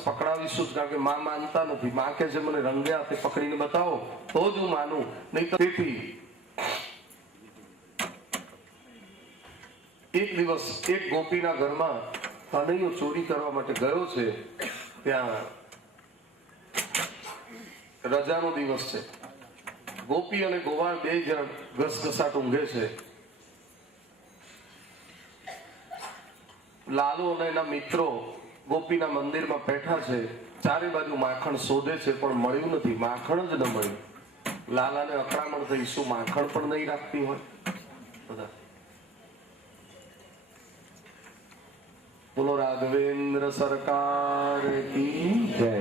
પકડાવીશું જ, કારણ કે માં માનતા નથી. માં કે છે મને રંગે હાથે પકડીને બતાવો તો જ હું માનું, નહીં તો. તેથી એક દિવસ એક ગોપીના ઘરમાં કનૈયો ચોરી કરવા માટે ગયો છે. ત્યાં રજાનો દિવસ છે. ગોપી અને ગોવાળ બે જણ ઘસઘસાટ ઊંઘે છે. લાલુ અને એના મિત્રો ગોપીના મંદિરમાં બેઠા છે. ચારે બાજુ માખણ શોધે છે પણ મળ્યું નથી. માખણ જ ન મળ્યું. લાલાને અકળામણ થઈ, શું માખણ પણ નહીં રાખતી હોય બધા. બોલો રાઘવેન્દ્ર સરકાર કી જય.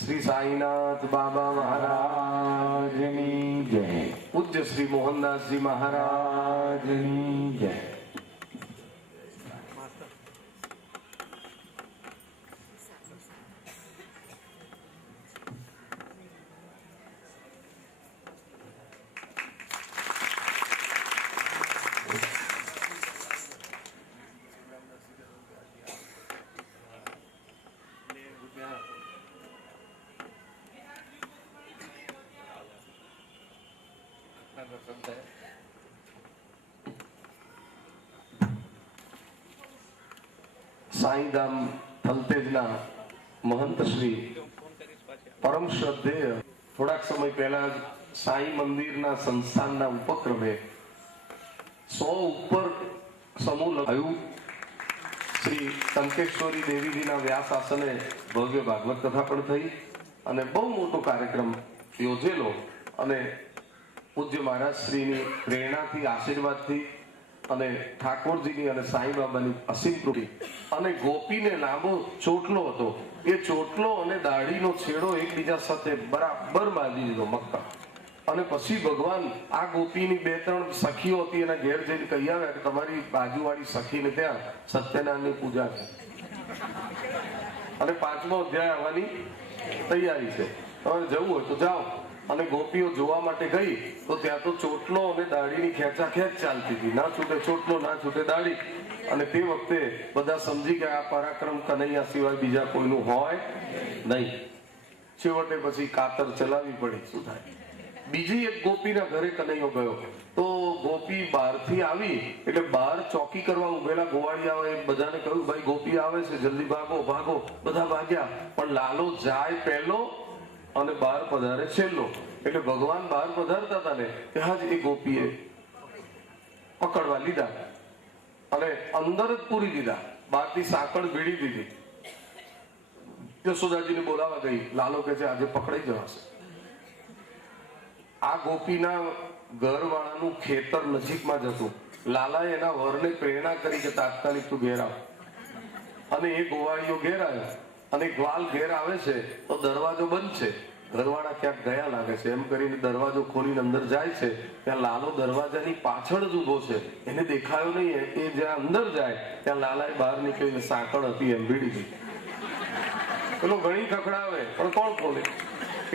શ્રી સાઈનાથ બાબા મહારાજની જય. પૂજ્ય શ્રી મોહનદાસજી મહારાજની જય. સાઈધામ થલતેજના મહંત શ્રી પરમ શ્રદ્ધેય થોડાક સમય પહેલા જ સાઈ મંદિરના સંસ્થાનના ઉપક્રમે 100 ઉપર સમૂહ લગાયું. શ્રી ટંકેશ્વરી દેવીજીના વ્યાસ આસને ભવ્ય ભાગવત કથા પણ થઈ અને બહુ મોટો કાર્યક્રમ યોજેલો. અને પૂજ્ય મહારાજ શ્રીની પ્રેરણાથી, આશીર્વાદથી અને ઠાકોરજીની અને સાંઈ બાબાની અસીમ કૃપા અને ગોપીને લાંબો ચોટલો હતો. એ ચોટલો અને દાઢીનો છેડો એકબીજા સાથે બરાબર બાંધી દીધો મક્કા. અને પછી ભગવાન આ ગોપીની 2-3 સખીઓ હતી, એના ઘેર જઈને કહી આવ્યા કે તમારી બાજુવાળી સખીને ત્યાં સત્યનારાયણની પૂજા છે અને 5મો અધ્યાય આવવાની તૈયારી છે, તમારે જવું હોય તો જાઓ. અને ગોપીઓ જોવા માટે ગઈ તો ત્યાં તો ચોટલો અને દાઢીની ખેંચાખેંચ ચાલતી હતી. ના છૂટે ચોટલો, ના છૂટે દાઢી. અને તે વખતે બધા સમજી ગયા આ પરાક્રમ કનૈયા સિવાય બીજા કોઈનું હોય નહીં. છેવટે પછી કાતર ચલાવી પડી. શું થાય? બીજી એક ગોપીના ઘરે કનૈયો ગયો તો ગોપી બહારથી આવી એટલે બહાર ચોકી કરવા ઉભેલા ગોવાળિયાઓએ બધાને કહ્યું ભાઈ ગોપી આવે છે, જલ્દી ભાગો ભાગો. બધા ભાગ્યા પણ લાલો જાય પહેલો અને બહાર પધારે છેલ્લો. એટલે ભગવાન બહાર પધારતા હતા ને ત્યાં જ એ ગોપીએ પકડવા લીધા અને અંદર જ પૂરી દીધા. બહારથી સાંકળ ભીડી દીધી. યશોદાજીને બોલાવા ગઈ. લાલો કે છે આજે પકડાઈ જવાશે. આ ગોપીના ઘરવાળાનું ખેતર નજીકમાં જ હતું. લાલાએ એના વરને પ્રેરણા કરી કે તાત્કાલિક તું ઘેર આવ. અને એ ગોવાળીઓ ઘેર આવ્યો અને ગ્વાલ ઘેર આવે છે તો દરવાજો બંધ છે. ઘરવાળા ક્યાંક ગયા લાગે છે એમ કરીને દરવાજો ખોલીને અંદર જાય છે. ત્યાં લાલો દરવાજાની પાછળ જ ઉભો છે. એને દેખાયો નહીં. એ જ્યાં અંદર જાય ત્યાં લાલાએ બહાર નીકળીને સાંકળ હતી એમ ભીડી દીધી. પેલો ઘણી ખખડાવે પણ કોણ ખોલે?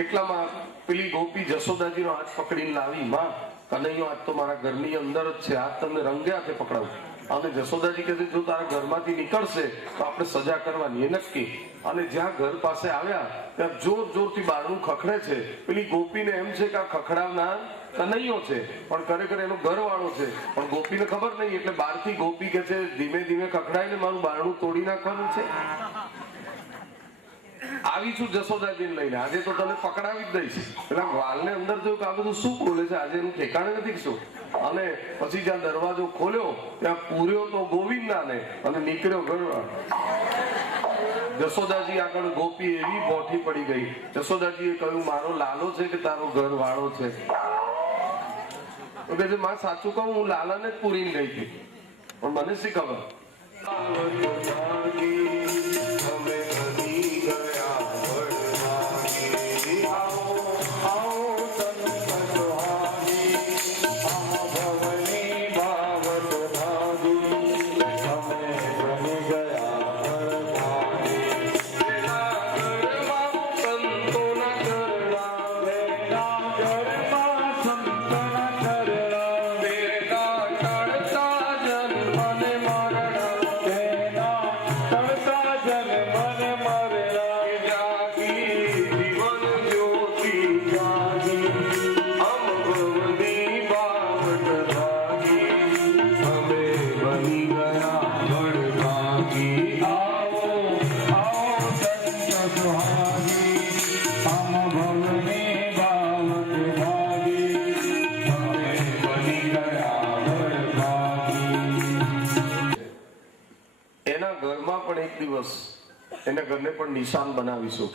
એટલામાં પેલી ગોપી જશોદાજીનો હાથ પકડીને લાવી. માં, કનૈયો આજ તો મારા ઘરની અંદર જ છે, આજ તમને રંગે હાથે પકડાવું. અને જશોદાજી કહે છે જો તારા ઘરમાંથી નીકળશે તો આપણે સજા કરવાની, એ નક્કી. અને જ્યાં ઘર પાસે આવ્યા ત્યાં જોર જોરથી બારણું ખખડે છે. પેલી ગોપીને એમ છે કે આ ખખડાવનાર કનૈયો છે પણ ખરેખર એનો ઘરવાળો છે. પણ ગોપીને ખબર નહીં એટલે બહારથી ગોપી કે છે ધીમે ધીમે ખખડાઈને મારું બારણું તોડી નાખવાનું છે. આવી છું જશોદાજીને લઈને, આજે તો તને પકડાવી જ દઈશ. પેલા વાલને અંદર જોયું કે આ બધું શું બોલે છે, આજે એનું ઠેકાણે નથી શું. અને પછી જ્યાં દરવાજો ખોલ્યો ત્યાં પૂર્યો તો ગોવિંદાને અને નીકળ્યો ઘરવાળો. જશોદાજી આગળ ગોપી એવી બોઠી પડી ગઈ. જશોદાજીએ કહ્યું મારો લાલો છે કે તારો ઘરવાળો છે? તો કે છે માં સાચું કહું હું લાલાને જ પૂરીને ગઈ હતી પણ મને શી ખબર. Thank you. એના ઘરને પણ નિશાન બનાવીશું.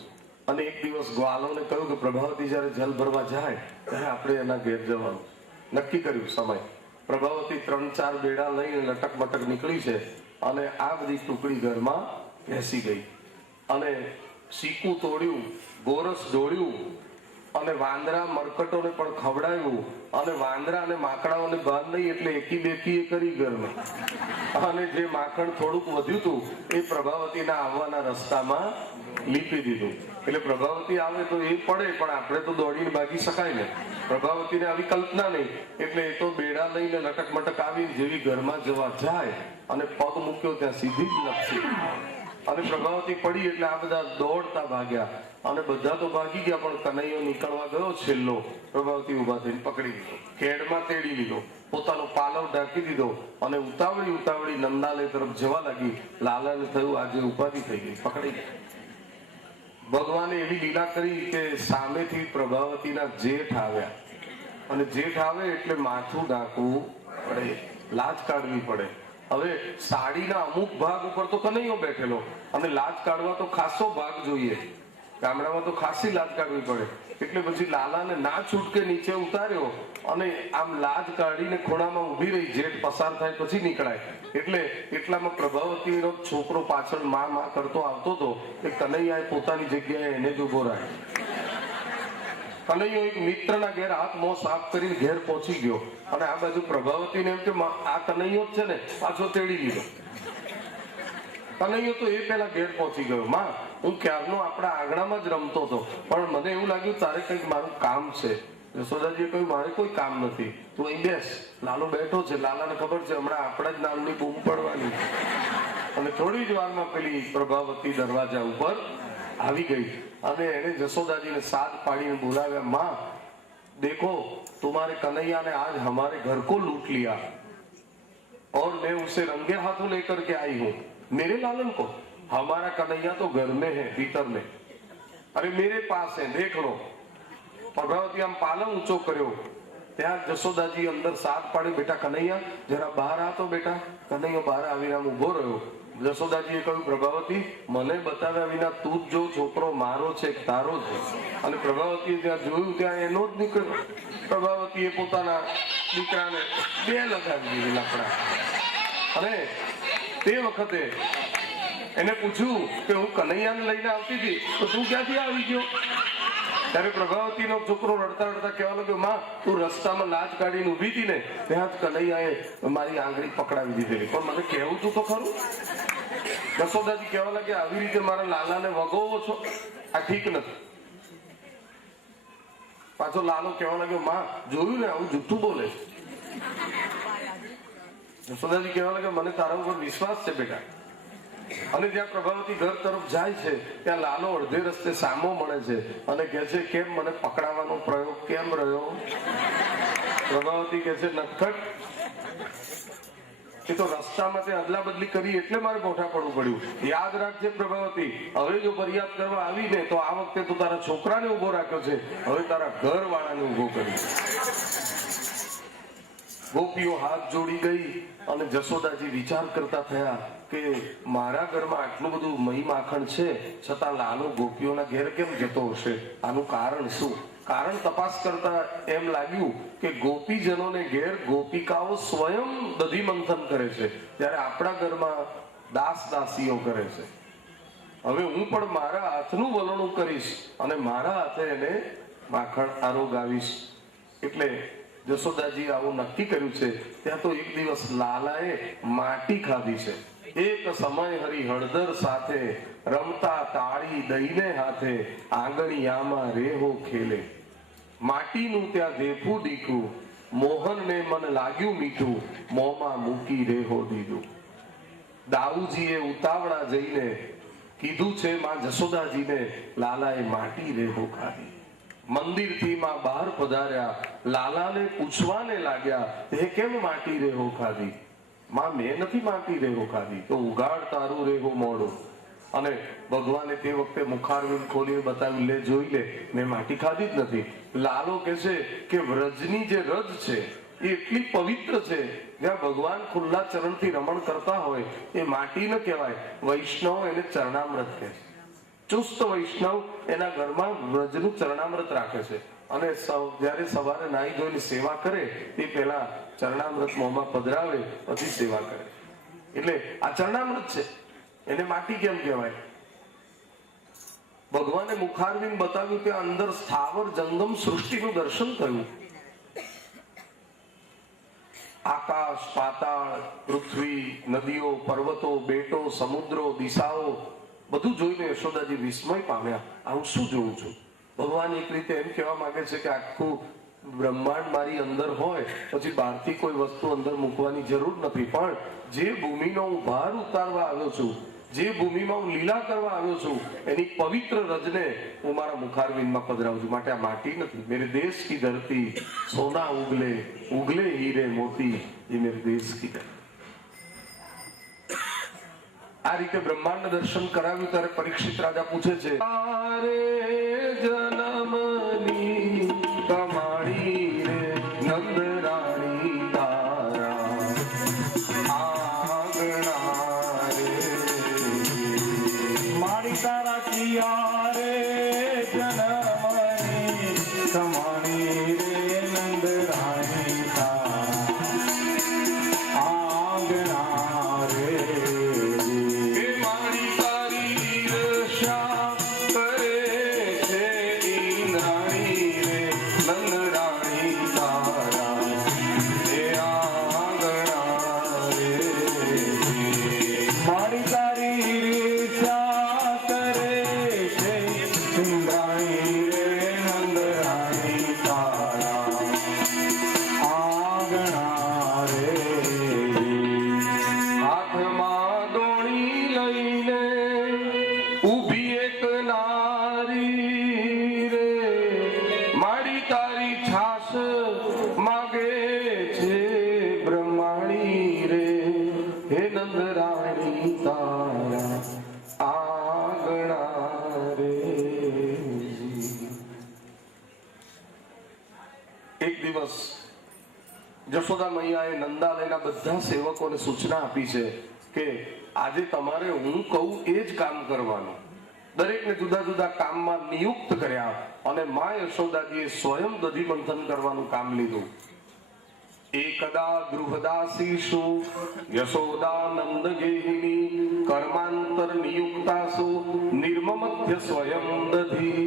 અને એક દિવસ ગ્વાલોને કહ્યું કે પ્રભાવતી જયારે જલ ભરવા જાય ત્યારે આપણે એના ઘેર જવાનું નક્કી કર્યું સમય. પ્રભાવતી 3-4 બેડા લઈને લટક મટક નીકળી છે અને આ બધી ટુકડી ઘરમાં બેસી ગઈ અને સીકું તોડ્યું, ગોરસ ઢોળ્યું અને વાંદરા મરકટોને પણ ખવડાવ્યું અને વાંદરા અને માકડાઓને ભાન નહીં એટલે એકી બેકી કરી ઘરમાં. અને જે માખણ થોડુંક વધ્યું હતું એ પ્રભાવતીના આવવાના રસ્તામાં લીપી દીધું. એટલે પ્રભાવતી આવે તો એ પડે, પણ આપણે તો દોડીને ભાગી શકાય ને. પ્રભાવતીને આવી કલ્પના નહીં એટલે એ તો બેડા લઈને લટક મટક આવી જેવી ઘરમાં જવા જાય અને પગ મૂક્યો ત્યાં સીધી જ લપસી અને પ્રભાવતી પડી એટલે આ બધા દોડતા ભાગ્યા અને બધા તો ભાગી ગયા, પણ કનૈયો નીકળવા ગયો છેલ્લો. પ્રભાવતી ઉભા થઈને પકડી લીધો, ખેડમાં તેડી લીધો, પોતાનો પાલવ ઢાંકી દીધો અને ઉતાવળી નંદાલય તરફ જવા લાગી. લાલાને થયું આજે ઉપાધિ થઈ ગઈ, પકડી ગઈ. ભગવાને એવી લીલા કરી કે સામેથી પ્રભાવતીના જેઠ આવ્યા અને જેઠ આવે એટલે માથું ઢાંકવું પડે, લાજ કાઢવી પડે. હવે સાડીના અમુક ભાગ ઉપર તો કનૈયો બેઠેલો અને લાજ કાઢવા તો ખાસો ભાગ જોઈએ, ગામડામાં તો ખાસી લાજ કાઢવી પડે. એટલે પછી લાલાને ના છૂટકે નીચે ઉતાર્યો અને આમ લાજ કાઢીને ખૂણામાં ઊભી રહી. જેઠ પસાર થાય પછી નીકળાય. એટલે એટલામાં પ્રભાવતીનો છોકરો પાછળ માં કરતો આવતો હતો કે કનૈયાએ પોતાની જગ્યાએ એને જ ઉભો રાખ્યો. કનૈયો એક મિત્રના ઘેર હાથ મોં સાફ કરીને ઘેર પહોંચી ગયો અને આ બાજુ પ્રભાવતીને એમ કે આ કનૈયો જ છે ને, પાછો તેડી લીધો. કનૈયો તો એ પેલા ઘેર પહોંચી ગયો. માં, હું ક્યારનો આપણા આંગણામાં જ રમતો હતો, પણ મને એવું લાગ્યું તારે કંઈક મારું કામ છે. યશોદાજીએ કહ્યું મારે કોઈ કામ નથી, તું અહીં બેસ. લાલો બેઠો છે, લાલાને ખબર છે હમણાં આપણા જ નામની બૂમ પડવાની. અને થોડી જ વારમાં પેલી પ્રભાવતી દરવાજા ઉપર આવી ગઈ અને એને જશોદાજીને સાદ પાડીને બોલાવ્યા. માં, देखो तुम्हारे कन्हैया ने आज हमारे घर को लूट लिया और मैं उसे रंगे हाथों लेकर के आई हूँ. मेरे लालन को, हमारा कन्हैया तो घर में है, भीतर में, अरे मेरे पास है, देख लो. प्रभावती आम पालव ऊंचो કર્યો ત્યાં જશોદાજી અંદર સાથ પાડી, બેટા કનૈયા જરા બહાર આ તો. બેટા કનૈયો બહાર આવીને આમ ઉભો રહ્યો. જશોદાજીએ કહ્યું પ્રભાવતી, મને બતાવ્યા વિના તું જ જો છોકરો મારો છે તારો છે. અને પ્રભાવતીએ ત્યાં જોયું ત્યાં એનો જ નીકળ્યો. પ્રભાવતીએ પોતાના દીકરાને 2 લગાવી દીધી લાકડા. અને તે વખતે એને પૂછ્યું કે હું કનૈયાને લઈને આવતી હતી તો તું ક્યાંથી આવી ગયો? ત્યારે પ્રભાવતીનો છોકરો રડતા રડતા કહેવા લાગ્યો, માં તું રસ્તામાં લાજ કાઢીને ઊભી હતી ને ત્યાં જ કનૈયાએ મારી આંગળી પકડાવી દીધેલી, પણ મને કહેવું તું તો ખરું. જશોદાજી કહેવા લાગે આવી રીતે મારા લાલાને વગોવો છો, આ ઠીક નથી. પાછો લાલો કહેવા લાગ્યો, માં જોયું ને આવું જૂઠું બોલે. જશોદાજી કહેવા લાગે મને તારા ઉપર વિશ્વાસ છે બેટા. અને જ્યાં પ્રભાવતી ઘર તરફ જાય છે ત્યાં લાલો અડધે રસ્તે સામો મળે છે અને કહે છે કેમ મને પકડાવવાનો પ્રયોગ કેમ રહ્યો? પ્રભાવતી કહે છે નટખટ, એ તો રસ્તામાં તે અદલા બદલી કરી એટલે મારે મોઢા પડવું પડ્યું. યાદ રાખજે પ્રભાવતી, હવે જો ફરિયાદ કરવા આવી ને તો આ વખતે તો તારા છોકરાને ઉભો રાખ્યો છે, હવે તારા ઘર વાળાને ઉભો કરી. ગોપીઓ હાથ જોડી ગઈ અને જશોદાજી વિચાર કરતા થયા કે મારા ઘરમાં આટલું બધું મહી માખણ છે છતાં લાલો ગોપીઓના ઘેર કેમ જતો હશે? આનું કારણ શું? કારણ તપાસ કરતા એમ લાગ્યું કે ગોપીજનોને ઘેર ગોપિકાઓ સ્વયં દધી મંથન કરે છે, ત્યારે આપણા ઘરમાં દાસ દાસીઓ કરે છે. હવે હું પણ મારા હાથનું વલણું કરીશ અને મારા હાથે એને માખણ આરોગાવીશ. એટલે જશોદાજી આવું નક્કી કર્યું છે. ત્યાં તો એક દિવસ લાલાએ માટી ખાધી છે. એક સમય હરી હળદર સાથે રમતા તાળી દઈને હાથે આંગણિયામાં રેહો ખેલે. માટીનું ત્યાં દેખું દીખું મોહનને મન લાગ્યું મીઠું મોંમાં મૂકી રેહો દીધું. દાઉજીએ ઉતાવળા જઈને કીધું છે માં જશોદાજીને, લાલાએ માટી રેહો ખાધી. મંદિરથી માં બહાર પધાર્યા, લાલાને પૂછવાને લાગ્યા તે કેમ માટી રેહો ખાધી? માં મેં નથી માટી રેહો ખાધી, તો ઉગાડ તારું રેહો મોડું. અને ભગવાને તે વખતે મુખારવિંદ ખોલીને બતાવ્યું, લે જોઈ લે, મેં માટી ખાધી જ નથી. લાલો કહે છે કે વ્રજની જે રજ છે એ એટલી પવિત્ર છે, જ્યાં ભગવાન ખુલ્લા ચરણથી રમણ કરતા હોય એ માટી ન કહેવાય, વૈષ્ણવ એને ચરણામૃત કહે છે. ચુસ્ત વૈષ્ણવ એના ઘરમાં વ્રજનું ચરણામૃત રાખે છે અને જ્યારે સવારે નાહી ધોઈને સેવા કરે તે પહેલા ચરણામૃત મોંમાં પધરાવે પછી સેવા કરે. એટલે આ ચરણામૃત છે, એને માટી કેમ કહેવાય? ભગવાને મુખારવિંદ બતાવ્યું કે અંદર સ્થાવર જંગમ સૃષ્ટિનું દર્શન થયું. આકાશ, પાતાળ, પૃથ્વી, નદીઓ, પર્વતો, બેટો, સમુદ્રો, દિશાઓ બધું જોઈને યશોદાજી વિસ્મય પામ્યા. આ હું શું જોઉં છું? ભગવાન એક રીતે એમ કહેવા માંગે છે કે આખું બ્રહ્માંડ મારી અંદર હોય પછી બહારથી કોઈ વસ્તુ અંદર મૂકવાની જરૂર નથી, પણ જે ભૂમિનો હું ભાર ઉતારવા આવ્યો છું, જે ભૂમિમાં હું લીલા કરવા આવ્યો છું, એની પવિત્ર રજને હું મારા મુખારવિંદમાં પધરાવું છું. માટે આ માટી નથી. મેરે દેશ કી ધરતી સોના ઉગલે, ઉગલે હીરે મોતી, એ મેરે દેશ કી ધરતી. આ રીતે બ્રહ્માંડ દર્શન કરાવ્યું ત્યારે પરીક્ષિત રાજા પૂછે છે, જન્મની કમાણી રે નંદ રાણી તારા આંગણા રે, મારી તારા કિયા રે જન્મની કમાણી રે નંદ રાણી તારા આંગણા રે. યશોદા મૈયાએ નંદાલયના બધા સેવકોને સૂચના આપી છે કે આજે તમારે હું કહું એ જ કામ કરવાનું. દરેકને જુદા જુદા કામમાં નિયુક્ત કર્યા અને મા યશોદાજીએ સ્વયં દધી મંથન કરવાનું કામ લીધું. એકદા ગૃહદાસીષુ યશોદાનંદ ગેહિની કર્માંતર નિયુક્તાસુ નિર્મમધ્ય સ્વયં દધી.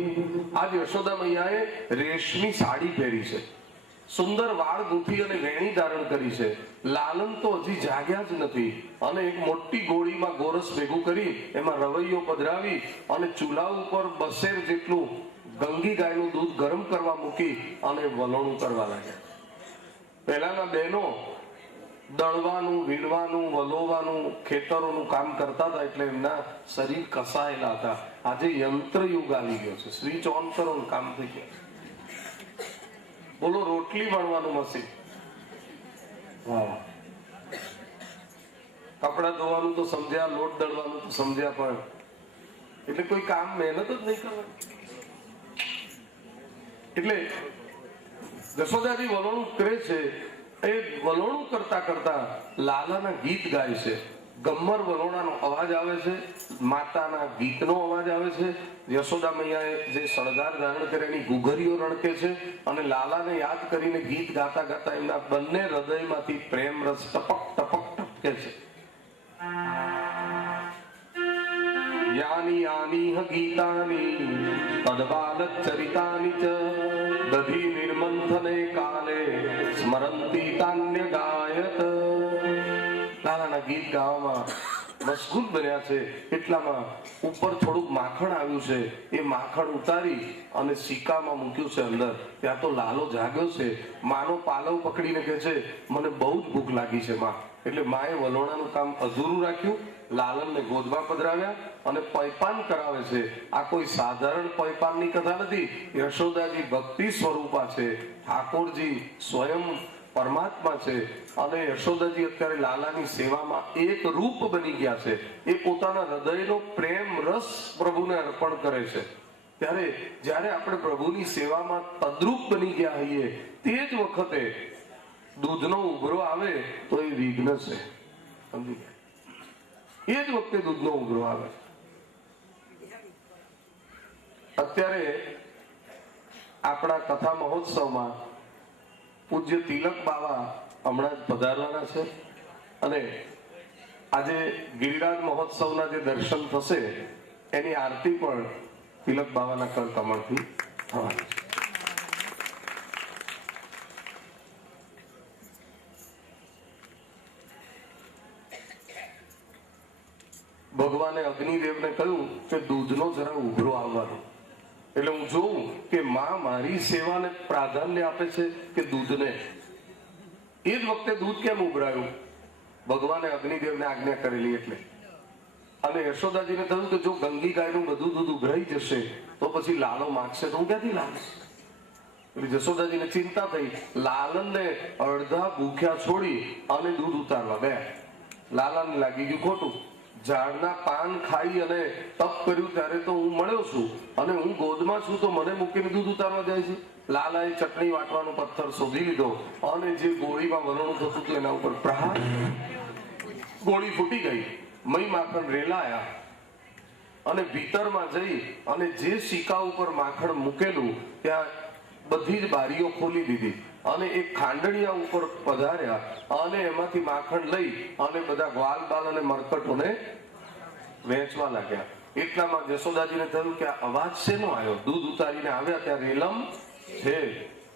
આજ યશોદા મૈયાએ રેશમી સાડી પહેરી છે, સુંદર વાળ ગૂંથી અને વેણી ધારણ કરી છે. લાલન તો હજી જાગ્યા જ નથી અને એક મોટી ગોળીમાં ગોરસ ભેગું કરી એમાં રવૈયો પધરાવી અને ચૂલા ઉપર 2 જેટલું ગંગી ગાયનું દૂધ ગરમ કરવા મૂકી અને વલોણું કરવા લાગ્યા. પહેલાના બહેનો દળવાનું, વીણવાનું, વલોવાનું, ખેતરોનું કામ કરતા હતા એટલે એમના શરીર કસાયેલા હતા. આજે યંત્ર યુગ આવી ગયો છે, સ્વિચ ઓન કરો કામ થઈ ગયા. બોલો, રોટલી વણવાનું મશીન, કપડા ધોવાનું તો સમજ્યા, લોટ દળવાનું તો સમજ્યા, પણ એટલે કોઈ કામ મહેનત જ નહીં કરવાની. એટલે યશોદાજી વલોણું કરે છે. એ વલોણું કરતા કરતા લાલાના ગીત ગાય છે. ગમ્મર વલોણાનો અવાજ આવે છે, માતાના ગીતનો અવાજ આવે છે. યશોદા મૈયાએ જે શણગાર ધારણ કરે એની ઘૂઘરીઓ રણકે છે અને લાલાને યાદ કરીને ગીત ગાતા ગાતા એમના બંને હૃદયમાંથી પ્રેમ રસ ટપક ટપક ટપકે છે. યાની યાની ગીતાની તદબાલ ચરિતાની ચ દધી નિર્મંથને કાલે સ્મરંતી તાન્ય ગાયત. લાલાના ગીત ગાવામાં મશગુલ બન્યા છે એટલામાં ઉપર થોડુંક માખણ આવ્યું છે. એ માખણ ઉતારી અને સિક્કામાં મૂક્યું છે અંદર. ત્યાં તો લાલો જાગ્યો છે. માનો પાલવ પકડીને કહે છે, મને બહુ જ ભૂખ લાગી છે માં. એટલે માએ વલોણાનું કામ અધૂરું રાખ્યું, લાલનને ગોદમાં પધરાવ્યા અને પૈપાન કરાવે છે. આ કોઈ સાધારણ પૈપાનની કથા નથી. યશોદાજી ભક્તિ સ્વરૂપા છે, ઠાકોરજી સ્વયં પરમાત્મા છે અને યશોદાજી અત્યારે લાલાની સેવામાં એક રૂપ બની ગયા છે. એ પોતાના હૃદયનો પ્રેમ રસ પ્રભુને અર્પણ કરે છે. ત્યારે જ્યારે આપણે પ્રભુની સેવામાં તદ્રુપ બની ગયા હોઈએ તે જ વખતે દૂધનો ઉભરો આવે તો એ વિઘ્ન છે. સમજી ગયા? એ જ વખતે દૂધનો ઉભરો આવે. અત્યારે આપણા કથા મહોત્સવમાં પૂજ્ય તિલક બાવા હમણાં જ પધારવાના છે અને આજે ગિરિરાજ મહોત્સવના જે દર્શન થશે એની આરતી પણ તિલક બાવાના કર કમળથી થવાની છે. ભગવાને અગ્નિદેવને કહ્યું કે દૂધનો જરા ઉભરો આવવાનો, એટલે હું જોઉં કે માં મારી સેવાને પ્રાધાન્ય આપે છે કે દૂધને. એ જ વખતે દૂધ કેમ ઉભરાયું? ભગવાને અગ્નિદેવને આજ્ઞા કરેલી એટલે. અને યશોદાજીને કહ્યું કે જો ગંગી ગાયનું બધું દૂધ ઉભરાઈ જશે તો પછી લાલો માગશે તો હું ક્યાંથી લાવીશ? એટલે જશોદાજીને ચિંતા થઈ. લાલનને અડધા ભૂખ્યા છોડી અને દૂધ ઉતારવા ગયા. લાલાને લાગી ગયું ખોટું. ઝાડના પાન ખાઈ અને તપ કર્યું ત્યારે તો હું મળ્યો છું અને હું ગોદમાં છું તો મને મૂકીને દૂધ ઉતારવા જાય છે. લાલાએ ચટણી વાટવાનો પથ્થર શોધી લીધો અને જે ગોળીમાં વલણું થતું હતું એના ઉપર પ્રહાર. ગોળી ફૂટી ગઈ, મઈ માખણ રેલાયા અને ભીતરમાં જઈ અને જે સિક્કા ઉપર માખણ મૂકેલું ત્યાં બધી જ બારીઓ ખોલી દીધી અને એક ખાંડણીયા ઉપર પધાર્યા અને એમાંથી માખણ લઈ અને બધા ગ્વાલ બાલ અને મરકટોને વહેંચવા લાગ્યા. એટલામાં જશોદાજીને થયું કે આ અવાજ શેનો આવ્યો? દૂધ ઉતારીને આવ્યા ત્યાં રેલમ છે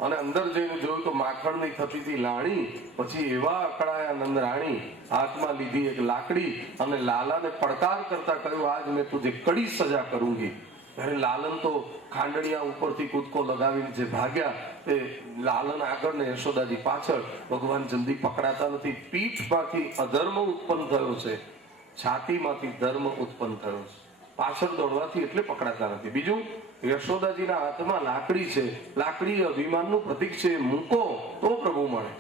અને અંદર જઈને જોયું તો માખણની થતી હતી લાણી. પછી એવા અકળાયા નંદરાણી, હાથમાં લીધી એક લાકડી અને લાલાને પડકાર કરતા કહ્યું આજ મેં તુજે કડી સજા કरूंगी. ત્યારે લાલન તો ખાંડણીયા ઉપરથી કૂદકો લગાવીને જે ભાગ્યા તે લાલન આગળ ને યશોદાજી પાછળ. ભગવાન જલ્દી પકડાતા નથી. પીઠમાંથી અધર્મ ઉત્પન્ન થયો છે, છાતીમાંથી ધર્મ ઉત્પન્ન થયો છે. પાછળ દોડવાથી એટલે પકડાતા નથી. બીજું, યશોદાજીના હાથમાં લાકડી છે. લાકડી અભિમાનનું પ્રતીક છે. મૂકો તો પ્રભુ મળે.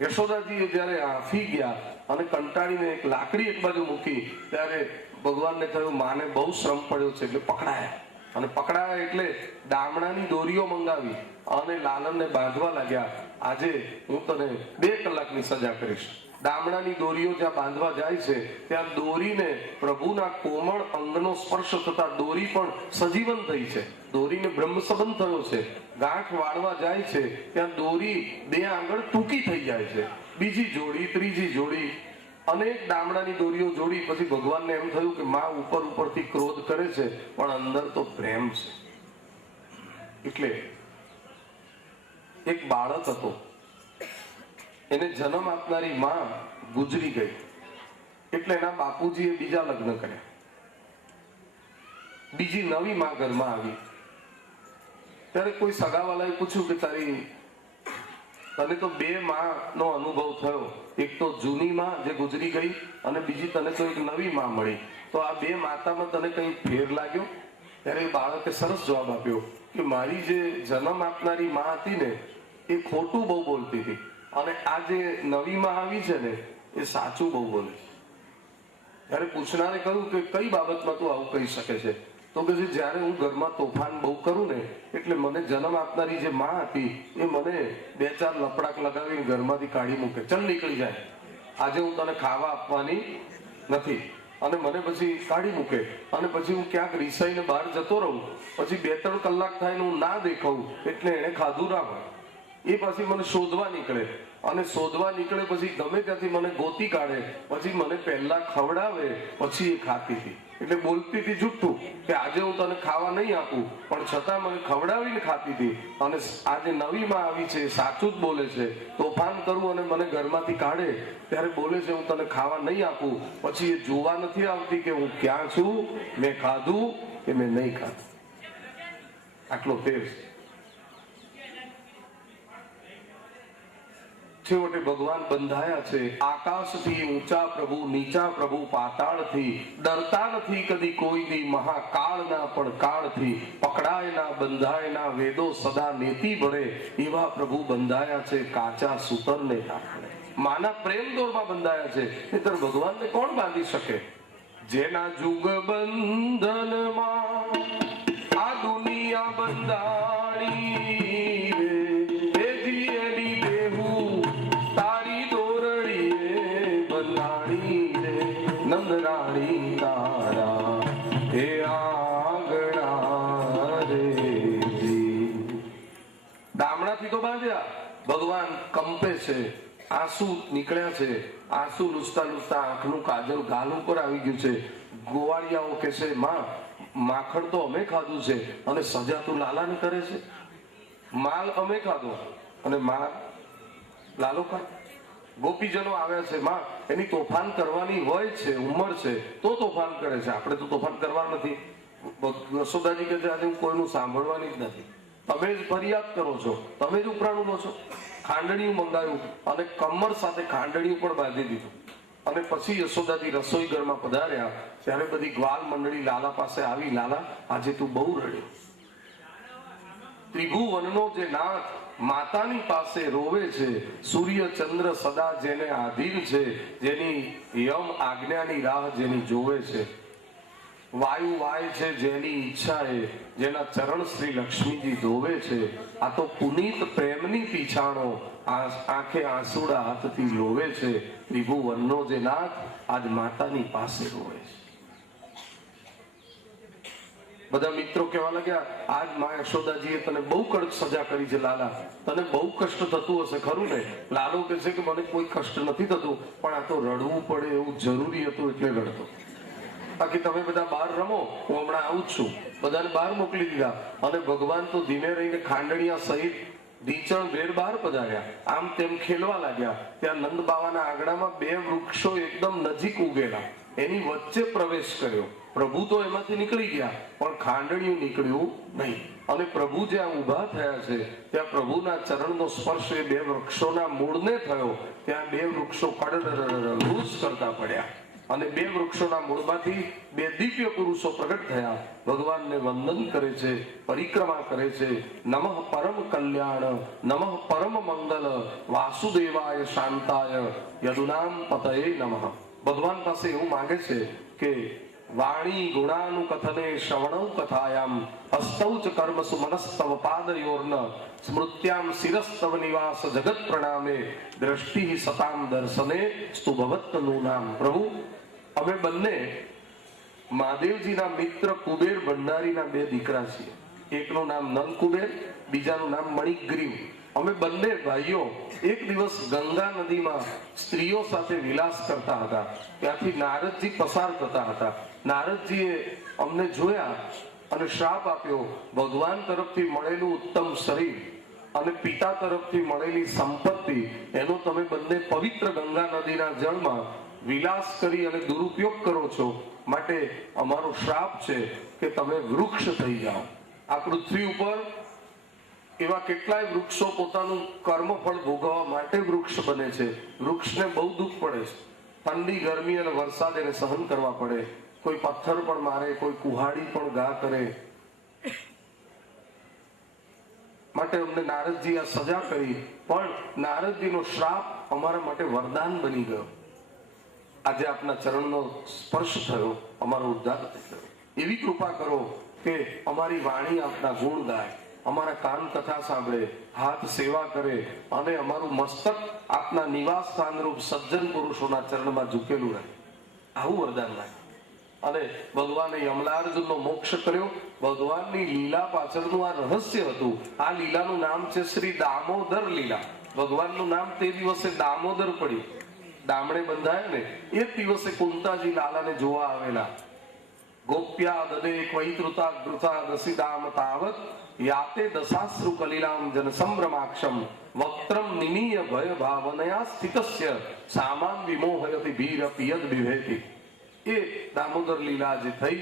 યશોદાજી જયારે આફી ગયા અને કંટાળીને એક લાકડી એક બાજુ મૂકી ત્યારે ભગવાનને કહ્યું માને બહુ શ્રમ પડ્યો છે એટલે પકડાયા. અને પકડાયા એટલે દામણાની દોરીઓ મંગાવી અને લાલનને બાંધવા લાગ્યા. આજે હું તને 2 કલાકની સજા કરીશ. દામણાની દોરીઓ જ્યાં બાંધવા જાય છે ત્યાં દોરીને પ્રભુના કોમળ અંગનો સ્પર્શ થતા દોરી પણ સજીવન થઈ છે. દોરીને બ્રહ્મ સંબંધ થયો છે. ગાંઠ વાળવા જાય છે ત્યાં દોરી 2 આંગળ ટૂંકી થઈ જાય છે. બીજી જોડી, ત્રીજી જોડી, અનેક દામડાની દોરીઓ જોડી. પછી ભગવાનને એમ થયું કે માં ઉપર ઉપરથી ક્રોધ કરે છે પણ અંદર તો પ્રેમ છે. એટલે એક બાળક હતો, એને જન્મ આપનારી માં ગુજરી ગઈ એટલે એના બાપુજીએ બીજા લગ્ન કર્યા. બીજી નવી માં ઘરમાં આવી ત્યારે કોઈ સગાવાલાએ પૂછ્યું કે તને તો 2 નો અનુભવ થયો, એક તો જૂની માં જે ગુજરી ગઈ અને બીજી તને તો એક નવી માં મળી, તો આ 2 માતામાં તને કઈ ફેર લાગ્યો? ત્યારે બાળકે સરસ જવાબ આપ્યો કે મારી જે જન્મ આપનારી માં હતી ને એ ખોટું બહુ બોલતી હતી અને આ જે નવી માં આવી છે ને એ સાચું બહુ બોલે છે. ત્યારે પૂછનારે કહ્યું કે કઈ બાબતમાં તું આવું કહી શકે છે? તો કે જ્યારે હું ઘરમાં તોફાન બહુ કરું ને એટલે મને જન્મ આપનારી જે માં હતી એ મને 2-4 લપડાક લગાવીને ઘરમાંથી કાઢી મૂકે, ચલ નીકળી જાય, આજે હું તને ખાવા આપવાની નથી, અને મને પછી કાઢી મૂકે અને પછી હું ક્યાંક રીસાઈને બહાર જતો રહું. પછી 2-3 કલાક થાય ને હું ના દેખાવું એટલે એને ખાધું ના હોય. એ પછી મને શોધવા નીકળે અને શોધવા નીકળે પછી ગમે ત્યાંથી મને ગોતી કાઢે, પછી મને પહેલા ખવડાવે પછી એ ખાતી હતી. એટલે બોલતી હતી જુઠ્ઠું કે આજે હું તને ખાવા નહીં આપું પણ છતાં મને ખવડાવીને ખાતી હતી. અને આજે નવી માં આવી છે સાચું જ બોલે છે. તોફાન કરું અને મને ઘરમાંથી કાઢે ત્યારે બોલે છે હું તને ખાવા નહીં આપું, પછી એ જોવા નથી આવતી કે હું ક્યાં છું, મેં ખાધું કે મેં નહીં ખાધું. આટલો ફેર છે. છેવટે ભગવાન બંધાયા છે. આકાશથી ઊંચા પ્રભુ, નીચા પ્રભુ પાતાળથી, ડરતા નથી કદી કોઈની મહાકાળના પણ કાળથી. પકડાય ના બંધાય ના વેદો સદા નેતિ ભળે, એવા પ્રભુ બંધાયા છે કાચા સૂતરને ઢાંકણે. માના પ્રેમ દોરમાં બંધાયા છે, નહીંતર ભગવાનને કોણ બાંધી શકે? જેના જુગ બંધનમાં આ દુનિયા બંધાણી નંદરાણી તારા હે આંગણા ભગવાન કંપે છે, આંસુ નીકળ્યા છે, આંસુ લૂછતા લૂછતા આંખનું કાજલ ગાલ ઉપર આવી ગયું છે. ગોવાળિયાઓ કે છે, માં માખણ તો અમે ખાધું છે અને સજા તું લાલાને કરે છે. માલ અમે ખાધો અને માલ લાલો ખા. ગોપીજનો આવ્યા છે, માં એની તોફાન કરવાની હોય છે, ઉંમર છે તો તોફાન કરે છે, આપણે તો તોફાન કરવા નથી. યશોદાજી કહે છે, આજે હું કોઈનું સાંભળવાની જ નથી, તમે જ ફરિયાદ કરો છો, તમે જ ઉપરાણું લો છો. ખાંડણીયું મંગાવ્યું અને કમર સાથે ખાંડણીયું પણ બાંધી દીધું. અને પછી યશોદાજી રસોઈ ઘરમાં પધાર્યા ત્યારે બધી ગ્વાલ મંડળી લાલા પાસે આવી. લાલા, આજે તું બહુ રડ્યો. ત્રિભુવનનો જે નાથ માતાની પાસે રોવે છે, સૂર્ય ચંદ્ર સદા જેને આધીન છે, જેની યમ આજ્ઞાની રાહ જેની જોવે છે, વાયુ વાય છે જેની ઈચ્છાએ, જેના ચરણ શ્રી લક્ષ્મીજી ધોવે છે. આ તો પુનીત પ્રેમની પીછાણો આંખે આંસુડા હાથથી લોવે છે. ત્રિભુવનનો જે નાથ આજ માતાની પાસે રોવે છે. બધા મિત્રો કહેવા લાગ્યા, આજ માં યશોદાજીએ તને બહુ કડક સજા કરી છે લાલા, તને બહુ કષ્ટ થતું હશે ખરું ને? લાલો કહે છે કે મને કોઈ કષ્ટ નથી થતું, પણ આ તો રડવું પડે એવું જરૂરી હતું એટલે રડતો. બાકી તમે બધા બહાર રમો, હું હમણાં આવું જ છું. બધાને બહાર મોકલી દીધા અને ભગવાન તો ધીમે રહીને ખાંડણીયા સહિત ઢીચણ ભેર બહાર પધાર્યા. આમ તેમ ખેલવા લાગ્યા. ત્યાં નંદ બાવાના આંગણામાં 2 વૃક્ષો એકદમ નજીક ઉગેલા, એની વચ્ચે પ્રવેશ કર્યો. પ્રભુ તો એમાંથી નીકળી ગયા, પણ ખાંડણીયું નીકળ્યું નહીં. અને પ્રભુ જ્યાં ઉભા થયા છે ત્યાં પ્રભુના ચરણનો સ્પર્શ એ 2 વૃક્ષોના મૂળને થયો. ત્યાં 2 વૃક્ષો કડડડડડડૂસ કરતા પડ્યા અને 2 વૃક્ષોના મૂળમાંથી 2 દિવ્ય પુરુષો પ્રગટ થયા. ભગવાનને વંદન કરે છે, પરિક્રમા કરે છે. નમઃ પરમ કલ્યાણ, નમઃ પરમ મંગલ, વાસુદેવાય શાંતાય, યદુનામ પતયે નમઃ. ભગવાન પાસે એવું માંગે છે કે વાણી ગુણાનુકથને શ્રવણૌ કથાયામ હસ્તૌ ચ કર્મસુ મનસ્તવ પાદયોર્ન સ્મૃત્યામ શિરસ્તવ નિવાસ જગત પ્રણામે દ્રષ્ટિ સતામ દર્શને સ્તુ ભવત્તનું નામ. પ્રભુ, અમે બંને મહાદેવજીના મિત્ર કુબેર ભંડારીના 2 દીકરા છીએ. એકનું નામ નંદ કુબેર, બીજાનું નામ મણિગ્રીવ. અમે બંને ભાઈઓ એક દિવસ ગંગા નદીમાં સ્ત્રીઓ સાથે વિલાસ કરતા હતા. ત્યાંથી નારદજી પસાર થતા હતા. નારદજીએ અમને જોયા અને શ્રાપ આપ્યો. ભગવાન તરફથી મળેલું ઉત્તમ શરીર અને પિતા તરફથી મળેલી સંપત્તિ, એનો તમે બંને પવિત્ર ગંગા નદીના જળમાં વિલાસ કરી અને દુરુપયોગ કરો છો. માટે અમારો શ્રાપ છે કે તમે વૃક્ષ થઈ જાઓ. આ પૃથ્વી ઉપર એવા કેટલાય વૃક્ષો પોતાનું કર્મફળ ભોગવવા માટે વૃક્ષ બને છે. વૃક્ષને બહુ દુઃખ પડે છે. ઠંડી, ગરમી અને વરસાદ એને સહન કરવા પડે. કોઈ પથ્થર પણ મારે, કોઈ કુહાડી પણ ઘા કરે. માટે અમને નારદજી આ સજા કરી, પણ નારદજીનો શ્રાપ અમારા માટે વરદાન બની ગયો. આજે આપના ચરણનો સ્પર્શ થયો, અમારો ઉદ્ધાર થયો. એવી કૃપા કરો કે અમારી વાણી આપના ગુણ ગાય, અમારા કાન કથા સાંભળે, હાથ સેવા કરે અને અમારું મસ્તક આપના નિવાસ સ્થાન રૂપ સજ્જન પુરુષોના ચરણમાં ઝૂકેલું રહે. આવું વરદાન લાગે. અને ભગવાને યમલાર્જુનનો મોક્ષ કર્યો. ભગવાનની લીલા પાછળનું આ રહસ્ય હતું. આ લીલાનું નામ છે શ્રી દામોદર લીલા. ભગવાનનું નામ તે દિવસે દામોદર પડ્યું. દામડે બંધાય ને એ દિવસે કુંતાજી લાલાને જોવા આવેલા. ગોપ્યા દદે ક્વૈતૃતા ગૃતા દસિદામ તાવત યાતે દશાશ્રુ કલિલામ જન સંભ્રમાક્ષમ વક્ત્રમ નિમીય ભય ભાવનયા સ્થિતસ્ય સામાન વિમોહયતિ ભીર પિયદ વિભેતિ. એ દામોદર લીલા જે થઈ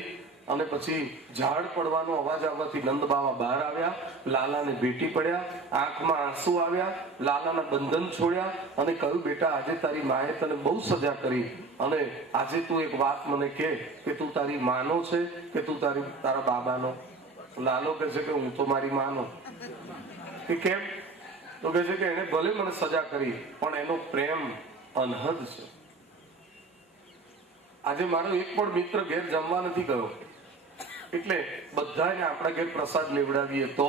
અને પછી ઝાડ પડવાનો અવાજ આવવાથી નંદ બાવા બહાર આવ્યા, લાલાને ભેટી પડ્યા, આંખમાં આંસુ આવ્યા, લાલાના બંધન છોડ્યા અને કહ્યું, બેટા આજે તારી માએ તને બહુ સજા કરી અને આજે તું એક વાત મને કહે કે તું તારી માનો છે કે તું તારા બાબાનો? લાલો કહે છે કે હું તો મારી માનો. કે કેમ? તો કહે છે કે એને ભલે મને સજા કરી પણ એનો પ્રેમ અનહદ છે. આજે મારો એક પણ મિત્ર ઘેર જમવા નથી ગયો, એટલે બધાને આપણા ઘેર પ્રસાદ લેવડાવીએ તો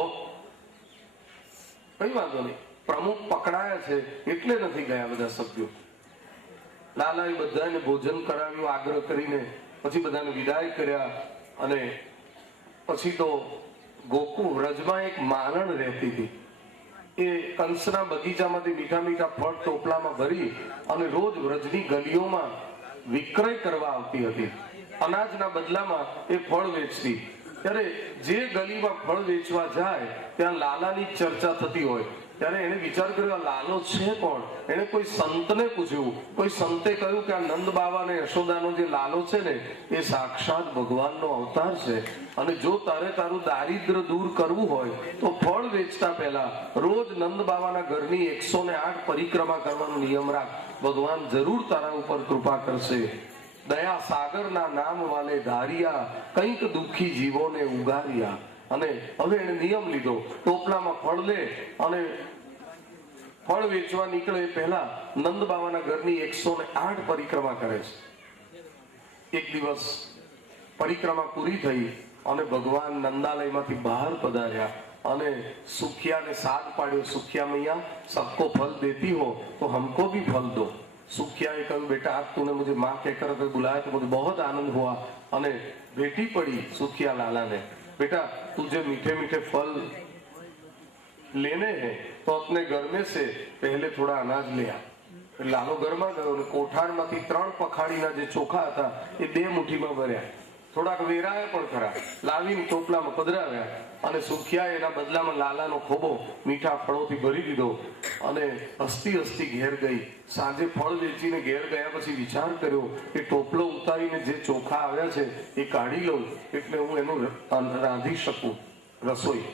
કઈ વાંધો નહીં. પ્રમુખ પકડાયા છે એટલે નથી ગયા બધા સભ્યો. લાલાએ બધાને ભોજન કરાવ્યું આગ્રહ કરીને, પછી બધાને વિદાય કર્યા. અને પછી તો ગોકુળ વ્રજમાં એક મારણ રહેતી હતી. એ કંસના બગીચામાંથી મીઠા મીઠા ફળ ટોપલામાં ભરી અને રોજ વ્રજની ગલીઓમાં વિક્રય કરવા આવતી હતી. અનાજના બદલામાં એ ફળ વેચતી. ત્યારે જે ગલીમાં ફળ વેચવા જાય ત્યાં લાલાની ચર્ચા થતી હોય. ત્યારે એને વિચાર કર્યો આ લાલો છે કોણ? એને કોઈ સંતને પૂછ્યું. કોઈ સંતે કહ્યું કે આ નંદ બાવા અને યશોદાનો જે લાલો છે ને એ સાક્ષાત ભગવાનનો અવતાર છે, અને જો તારે તારું દારિદ્ર દૂર કરવું હોય તો ફળ વેચતા પહેલા રોજ નંદ બાવાના ઘરની 108 પરિક્રમા કરવાનો નિયમ રાખ. ભગવાન જરૂર તારા ઉપર કૃપા કરશે. દયા સાગરના નામ વાલે ધારિયા, કંઈક દુઃખી જીવોને ઉગારિયા. અને હવે એને નિયમ લીધો, ટોપલામાં ફળ લે અને ફળ વેચવા નીકળે પહેલા નંદ બાવાના ઘરની 108 પરિક્રમા કરે છે. એક દિવસ પરિક્રમા પૂરી થઈ અને ભગવાન નંદાલયમાંથી બહાર પધાર્યા અને સુખિયાને સાદ પાડ્યો. સુખિયા મૈયા, સબકો ફલ દેતી હો તો हमको भी फल दो. सुखियाए कहूँ बेटा आज तूने मुझे माँ कहकर अगर बुलाया तो मुझे बहुत आनंद हुआ. અને भेटी पड़ी सुखिया लाला ने, बेटा तुझे मीठे मीठे फल लेने हैं तो अपने घर में से पहले थोड़ा अनाज ले आ. લાલો ઘરમાં ગયો અને કોઠારમાંથી 3 પખાડીના જે ચોખા હતા એ 2 મુઠ્ઠીમાં ભર્યા. થોડાક વેરાયા પણ ખરા, લાવીને ટોપલામાં પધરાવ્યા અને સુખિયાએ એના બદલામાં લાલાનો ખોબો મીઠા ફળોથી ભરી દીધો અને હસતી હસતી ઘેર ગઈ. સાંજે ફળ વેચીને ઘેર ગયા પછી વિચાર કર્યો કે ટોપલો ઉતારીને જે ચોખા આવ્યા છે એ કાઢી લઉં એટલે હું એનું રાંધી શકું રસોઈ.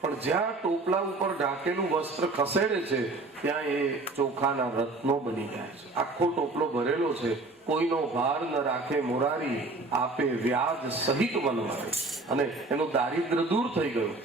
પણ જ્યાં ટોપલા ઉપર ઢાંકેલું વસ્ત્ર ખસેડે છે ત્યાં એ ચોખાના રત્નો બની જાય છે. આખો ટોપલો ભરેલો છે. કોઈનો ભાર ન રાખે મોરારી, આપે વ્યાજ સહિત વનવારી. અને એનું દારિદ્ર દૂર થઈ ગયું.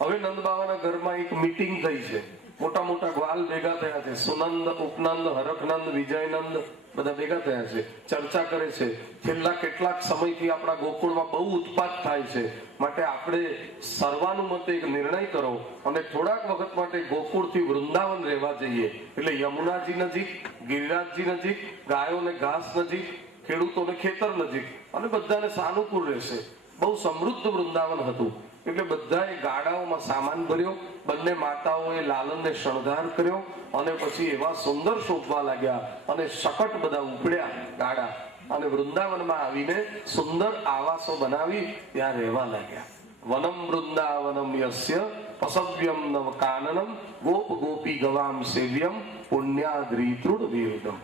હવે નંદ બાવાના ઘરમાં એક મીટિંગ થઈ છે. મોટા મોટા ગ્વાલ ભેગા થયા છે. સુનંદ, ઉપનંદ, હરખનંદ, વિજયનંદ બધા ભેગા થયા છે. ચર્ચા કરે છે છેલ્લા કેટલાક સમયથી આપણા ગોકુળમાં બહુ ઉત્પાત થાય છે, માટે આપણે સર્વાનુમતે એક નિર્ણય કરો અને થોડાક વખત માટે ગોકુળથી વૃંદાવન રહેવા જઈએ. એટલે યમુનાજી નજીક, ગિરિરાજજી નજીક, ગાયોને ઘાસ નજીક, ખેડૂતોને ખેતર નજીક અને બધાને સાનુકૂળ રહેશે. બહુ સમૃદ્ધ વૃંદાવન હતું. એટલે બધાએ ગાડાઓમાં સામાન ભર્યો. બંને માતાઓએ લાલનને શણગાર કર્યો અને પછી એવા સુંદર શોભવા લાગ્યા અને શકટ બધા ઉપડ્યા ગાડા અને વૃંદાવનમાં આવીને સુંદર આવાસો બનાવી ત્યાં રહેવા લાગ્યા. વનમ વૃંદાવનમ યસ્ય પસવ્યમ નવ કાનનમ ગોપ ગોપી ગવામ સેવ્યમ પુણ્યાદ્રી તૃડ વિરુદ્ધમ.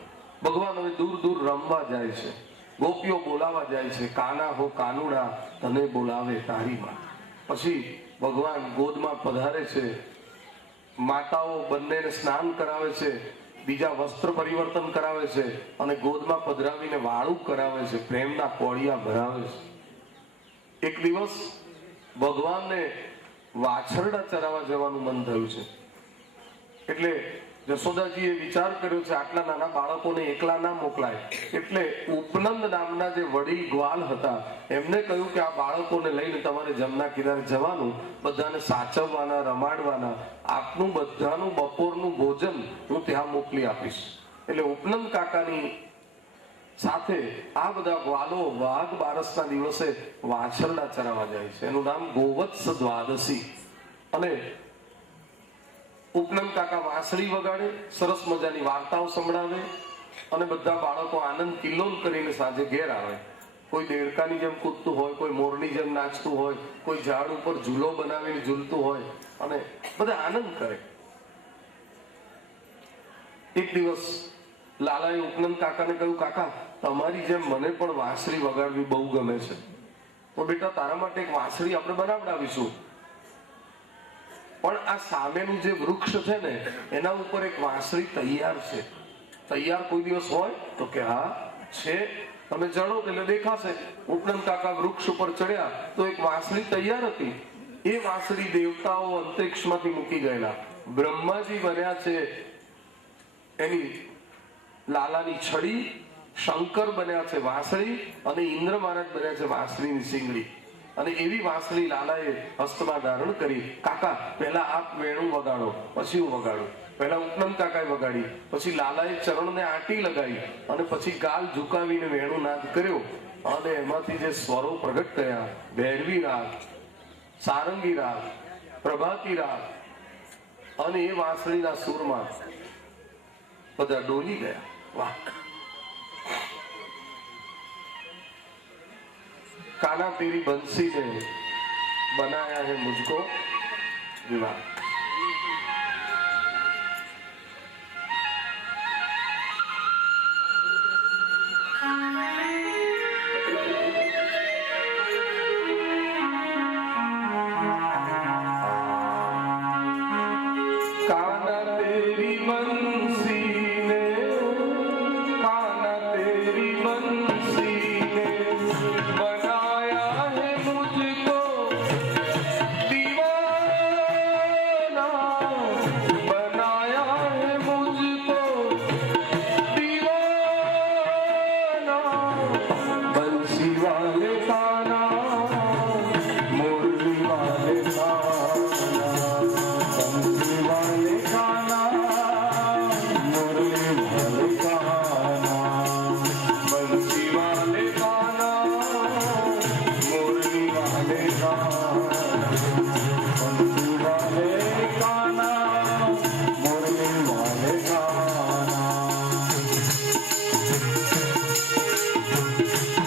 ભગવાન હવે દૂર દૂર રમવા જાય છે. ગોપીઓ બોલાવા જાય છે, કાના હો કાનુડા તને બોલાવે તારી માં. પછી ભગવાન ગોદમાં પધારે છે. માતાઓ બંનેને સ્નાન કરાવે છે, બીજા વસ્ત્ર પરિવર્તન કરાવે છે અને ગોદમાં પધરાવીને વાળું કરાવે છે, પ્રેમના કોળિયા ભરાવે છે. એક દિવસ ભગવાનને વાછરડા ચરાવવા જવાનું મન થયું છે. એટલે યશોદાજીએ વિચાર કર્યો છે આટલા નાના બાળકોને એકલા ના મોકલાય. એટલે ઉપનંદ નામના જે વડીલ ગ્વાલ હતા એમને કહ્યું કે આ બાળકોને લઈને તમારે જમના કિનારે જવાનું, બધાને સાચવવાના, રમાડવાના, આપનું બધાનું બપોરનું ભોજન હું ત્યાં મોકલી આપીશ. એટલે ઉપનંદ કાકાની સાથે આ બધા ગ્વાલો વાઘ બારસના દિવસે વાછરડા ચરાવવા જાય છે. એનું નામ ગોવત્સ દ્વાદશી. અને ઉપનંદ કાકા વાંસળી વગાડે, સરસ મજાની વાર્તાઓ સંભળાવે અને બધા બાળકો આનંદ કિલ્લોલ કરીને સાંજે ઘેર આવે. કોઈ દેડકાની જેમ કૂદતું હોય, કોઈ મોરની જેમ નાચતું હોય, કોઈ ઝાડ ઉપર ઝૂલો બનાવીને ઝૂલતું હોય અને બધા આનંદ કરે. એક દિવસ લાલાએ ઉપનંદ કાકાને કહ્યું, કાકા તમારી જેમ મને પણ વાંસળી વગાડવી બહુ ગમે છે, તો બેટા તારા માટે એક વાંસળી આપણે બનાવડાવીશું. પણ આ સામેનું જે વૃક્ષ છે ને એના ઉપર એક વાંસળી તૈયાર છે. તૈયાર કોઈ દિવસ હોય તો કે હા છે, તમે ચડો એટલે દેખાશે. ઉપનંદ કાકા વૃક્ષ ઉપર ચડ્યા તો એક વાંસળી તૈયાર હતી. એ વાંસળી દેવતાઓ અંતરિક્ષમાંથી મૂકી ગયેલા. બ્રહ્માજી બન્યા છે એની લાલાની છડી, શંકર બન્યા છે વાંસળી અને ઇન્દ્ર મહારાજ બન્યા છે વાંસળીની સિંગડી. અને એવી વાંસળી લાલાએ હસ્તમાં ધારણ કરી. કાકા પહેલા આપ વેણું વગાડો, પછી હું વગાડું. પહેલા ઉપનંદ કાકાએ વગાડી, પછી લાલાએ ચરણને આંટી લગાવી અને પછી ગાલ ઝુકાવીને વેણું નાદ કર્યો અને એમાંથી જે સ્વરો પ્રગટ થયા, ભૈરવી રાગ, સારંગી રાગ, પ્રભાતી રાગ અને એ વાંસળીના સૂરમાં બધા ડોલી ગયા. વાહ! काना तेरी बंसी ने बनाया है मुझको दीवाना. काना तेरी बंसी ने, काना तेरी बंसी ने बनाया है मुझको दीवाना, बनाया है मुझको दीवाना. बंसी वाले काना, मुरली वाले काना, बंसी वाले काना, मुरली वाले काना, बंसी वाले काना, मुरली वाले काना, बंसी वाले काना, मुरली वाले काना.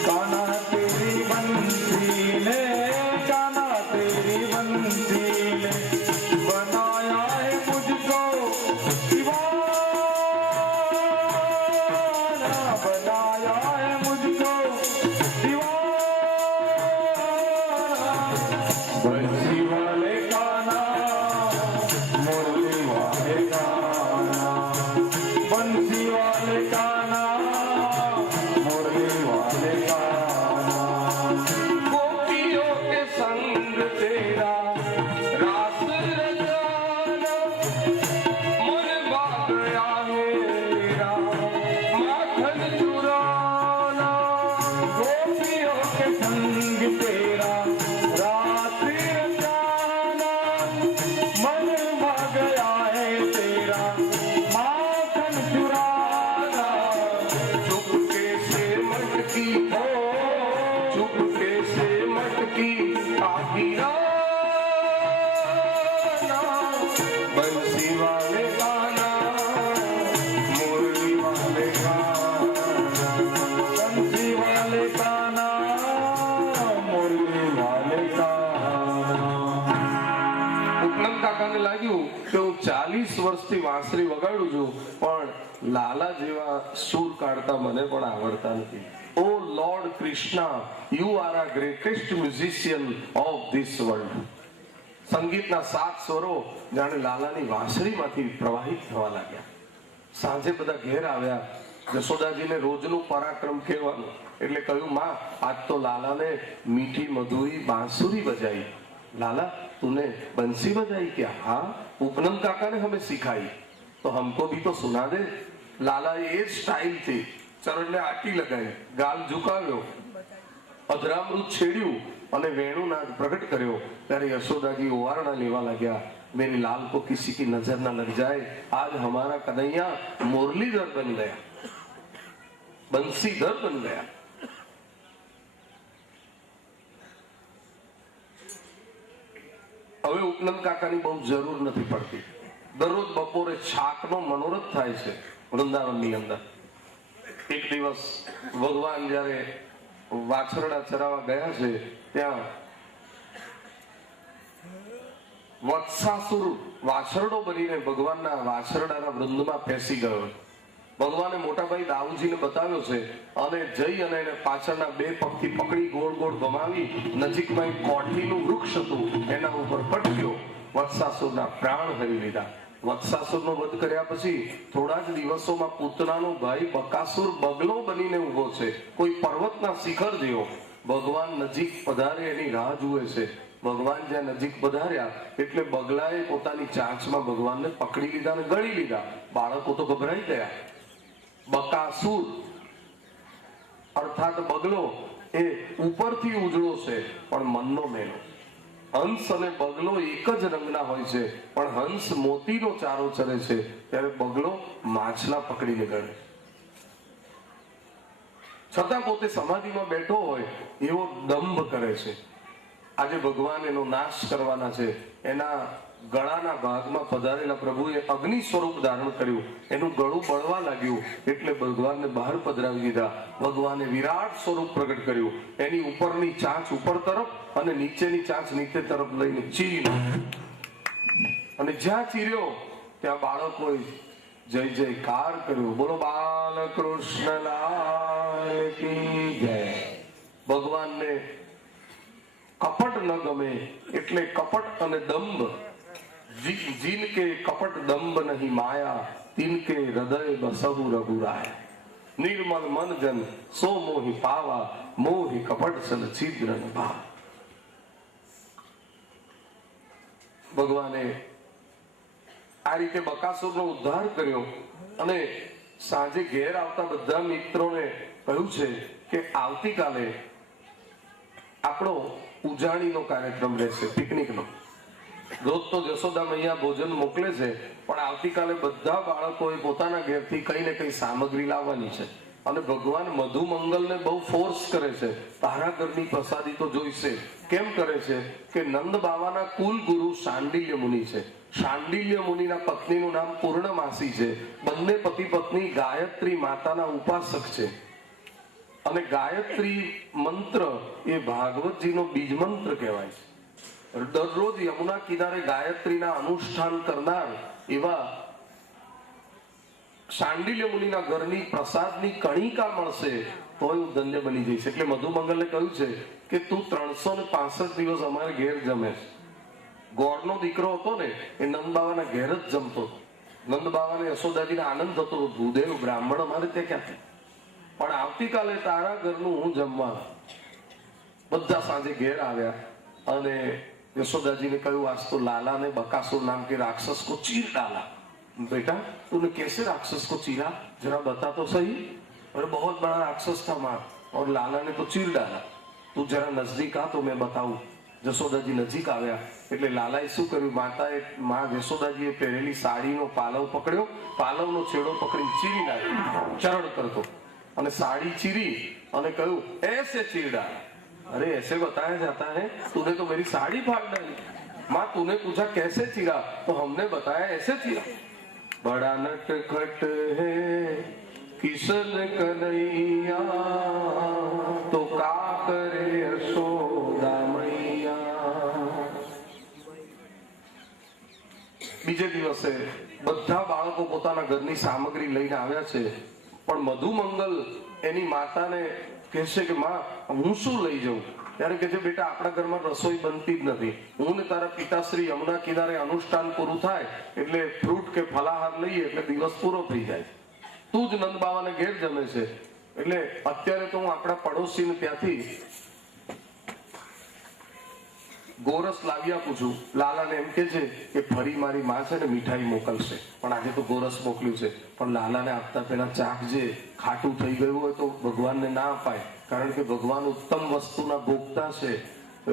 काना तेरी बंसी ने, काना तेरी बंसी ने बनाया है मुझको दीवाना, बनाया है मुझको दीवाना. बंसी वाले काना, मुरली वाले काना, बंसी वाले काना, मुरली वाले काना. गोपियों के संग तेरा रास रचाना, मन भाग गया मेरा माखन चुराना. गोपियों के संग तेरा रास रचाना, मन भाग गया है तेरा माखन चुराना. चुपके से मटकी हो, चुपके से मटकी आगिरा. बंसी वाले गाना, मुरली वाले गाना, बंसी वाले गाना, मुरली वाले गाना. ઉપનંદ કાકાને લાગ્યું કે હું 40 વર્ષથી વાંસળી વગાડું છું પણ લાલા જેવા સૂર કાઢતા મને પણ આવડતા નથી. ઓ લોર્ડ કૃષ્ણા, યુ આર આ greatest musician of this world. સંગીતના 7 સ્વરો જાણે લાલાની વાંસળીમાંથી પ્રવાહિત થવા લાગ્યા. સાંજે બધા ઘેર આવ્યા. જશોદાજીને રોજનું પરાક્રમ કહેવાનું એટલે કહ્યું, માં આજ તો લાલાને મીઠી મધુરી बांसुरी बजाई. लाला तूने बंसी बजाई क्या? हाँ, उपनंद काका ने हमें सिखाई. तो हमको भी तो सुना दे. लाला ये स्टाइल थी. चरण ने आटी लगाई, गाल झुकाव्यो, अधरामृत छेड़્યું અને વેણુનાદ પ્રગટ કર્યો. ત્યારે યશોદાજી ઓવારણા લેવા લાગ્યા. मेरी लाल को किसी की नजर न लग जाए, आज हमारा कन्हैया मुरलीधर बन गया, बंसीधर बन गया. હવે ઉપનંદ કાકાની બહુ જરૂર નથી પડતી. દરરોજ બપોરે છાકનો મનોરથ થાય છે વૃંદાવનની અંદર. એક દિવસ ભગવાન જ્યારે વાછરડા ચરાવવા ગયા છે ત્યાં વત્સાસુર વાછરડો બનીને ભગવાનના વાછરડાના વૃંદમાં પેસી ગયો. ભગવાને મોટાભાઈ દાઉજીને બતાવ્યો છે અને જઈ અને એને પાછળના 2 પગથી પકડી ગોળ ગોળ ઘમાવી નજીકમાં એક કોઠીનું વૃક્ષ હતું એના ઉપર પટક્યો. વત્સાસુરના પ્રાણ હરી લીધા. વત્સાસુરનો વધ કર્યા પછી થોડા જ દિવસોમાં પૂતનાનો ભાઈ બકાસુર બગલો બનીને ઊભો છે, કોઈ પર્વતના શિખર જેવો. ભગવાન નજીક પધારે એની રાહ જુએ છે. ભગવાન જ્યાં નજીક પધાર્યા એટલે બગલાએ પોતાની ચાંચમાં ભગવાનને પકડી લીધા અને ગળી લીધા. બાળકો તો ગભરાઈ ગયા. બકાસુર અર્થાત બગલો એ ઉપરથી ઉજળો છે પણ મનનો મેલો. હંસ અને બગલો એક જ રંગના હોય છે પણ હંસ મોતીનો ચારો ચરે છે ત્યારે બગલો માછલા પકડીને ગળે. છતાં પોતે સમાધિમાં બેઠો હોય એવો દંભ કરે છે. આજે ભગવાન એનો નાશ કરવાના છે. એના ગળાના ભાગમાં પધારેલા પ્રભુએ અગ્નિ સ્વરૂપ ધારણ કર્યું. એનું ગળું બળવા લાગ્યું એટલે ભગવાનને બહાર પધરાવી દીધા. ભગવાને વિરાટ સ્વરૂપ પ્રગટ કર્યું. એની ઉપરની ચાંચ ઉપર તરફ અને નીચેની ચાંચ નીચે તરફ લઈને ચીરી નાખ્યું. અને જ્યાં ચીર્યો ત્યાં બાળકોએ જય જયકાર કર્યો. બોલો બાલકૃષ્ણ લાલ કી જય. ભગવાનને કપટ ન ગમે એટલે કપટ અને દંભ, જીનકે કપટ દંભ નહીં માયા, તિનકે હૃદય બસહુ રઘુરાય. નિર્મલ મન જન સો મોહી પાવા, મોહી કપટ સન છિદ્ર ન ભાવ. ભગવાને આ રીતે બકાસુરનો ઉદ્ધાર કર્યો અને સાંજે ઘેર આવતા બધા મિત્રોને કહ્યું છે કે આવતીકાલે આપણો ઉજાણીનો કાર્યક્રમ રહેશે, પિકનિકનો. રોજ તો જશોદા મૈયા ભોજન મોકલે છે, પણ આવતીકાલે બધા બાળકોએ પોતાના ઘેરથી કઈ ને કઈ સામગ્રી લાવવાની છે. અને ભગવાન મધુમંગલને બહુ ફોર્સ કરે છે, તારા ઘરની પ્રસાદી તો જોઈશે. કેમ કરે છે કે નંદ બાવાના કુલ ગુરુ શાંડિલ્ય મુનિ છે. શાંડિલ્ય મુનિના પત્નીનું નામ પૂર્ણમાસી છે. બંને પતિ પત્ની ગાયત્રી માતાના ઉપાસક છે. અને ગાયત્રી મંત્ર એ ભાગવતજીનો બીજ મંત્ર કહેવાય છે. દરરોજ યમુના કિનારે ગાયત્રીના અનુષ્ઠાન કરનાર એવા શાંડિલ્ય મુનિના ઘરની પ્રસાદની કણિકા મળશે તો હું ધન્ય બની જઈશ. એટલે મધુમંગલે કહ્યું છે કે તું 365 દિવસ અમારે ઘેર જમે. ગોળનો દીકરો હતો ને એ નંદબાવાના ઘેર જ જમતો. નંદબાવાને યશોદાજીને આનંદ થતો, ભૂદેવ બ્રાહ્મણ અમારે ત્યાં ક્યાંથી, પણ આવતીકાલે તારા ઘરનું હું જમવા. બધા સાંજે ઘેર આવ્યા અને यशोदाजी ने कहूँ आज तो लाला ने बकासुर नाम के राक्षस को चीर डाला. बेटा तूने कैसे राक्षस को चीरा, जरा बता तो सही. अरे बहुत बड़ा राक्षस था माँ और लाला ने तो चीर डाला. તું જરા નજદીક આ તો મેં બતાવું. જશોદાજી નજીક આવ્યા એટલે લાલાએ શું કર્યું, માતાએ માં યશોદાજીએ પહેરેલી સાડીનો પાલવ પકડ્યો, પાલવનો છેડો પકડી ચીરી નાખ્યો, ચરણ કરતો, અને સાડી ચીરી અને કહ્યું ऐसे चीर डाला. अरे ऐसे बताया जाता है, तूने तो मेरी साड़ी फाड़ डाली. माँ तूने पूछा कैसे चीरा तो हमने बताया ऐसे चीरा. बड़ा नटखट है किशन कन्हैया तो का करे यशोदा मैया. બીજે દિવસે બધા બાળકો પોતાના ઘરની સામગ્રી લઈને આવ્યા છે, પણ મધુમંગલ એની માતાને કહે છે કે માં હું શું લઈ જાઉં. ત્યારે કહે છે બેટા આપણા ઘરમાં રસોઈ બનતી જ નથી, હું ને તારા પિતાશ્રી યમુના કિનારે અનુષ્ઠાન પૂરું થાય એટલે ફ્રૂટ કે ફલાહાર લઈએ એટલે દિવસ પૂરો થઈ જાય. તું જ નંદ બાવાને ઘેર જમે છે, એટલે અત્યારે તો હું આપણા પડોશીને ત્યાંથી ગોરસ લાવી આપું છું. લાલાને એમ કે છે કે ફરી મારી માં છે ને મીઠાઈ મોકલશે, પણ આજે તો ગોરસ મોકલ્યું છે, પણ લાલાને આપતા પહેલા ચાખજે, ખાટું થઈ ગયું હોય તો ભગવાનને ના અપાય, કારણ કે ભગવાન ઉત્તમ વસ્તુના ભોગતા છે.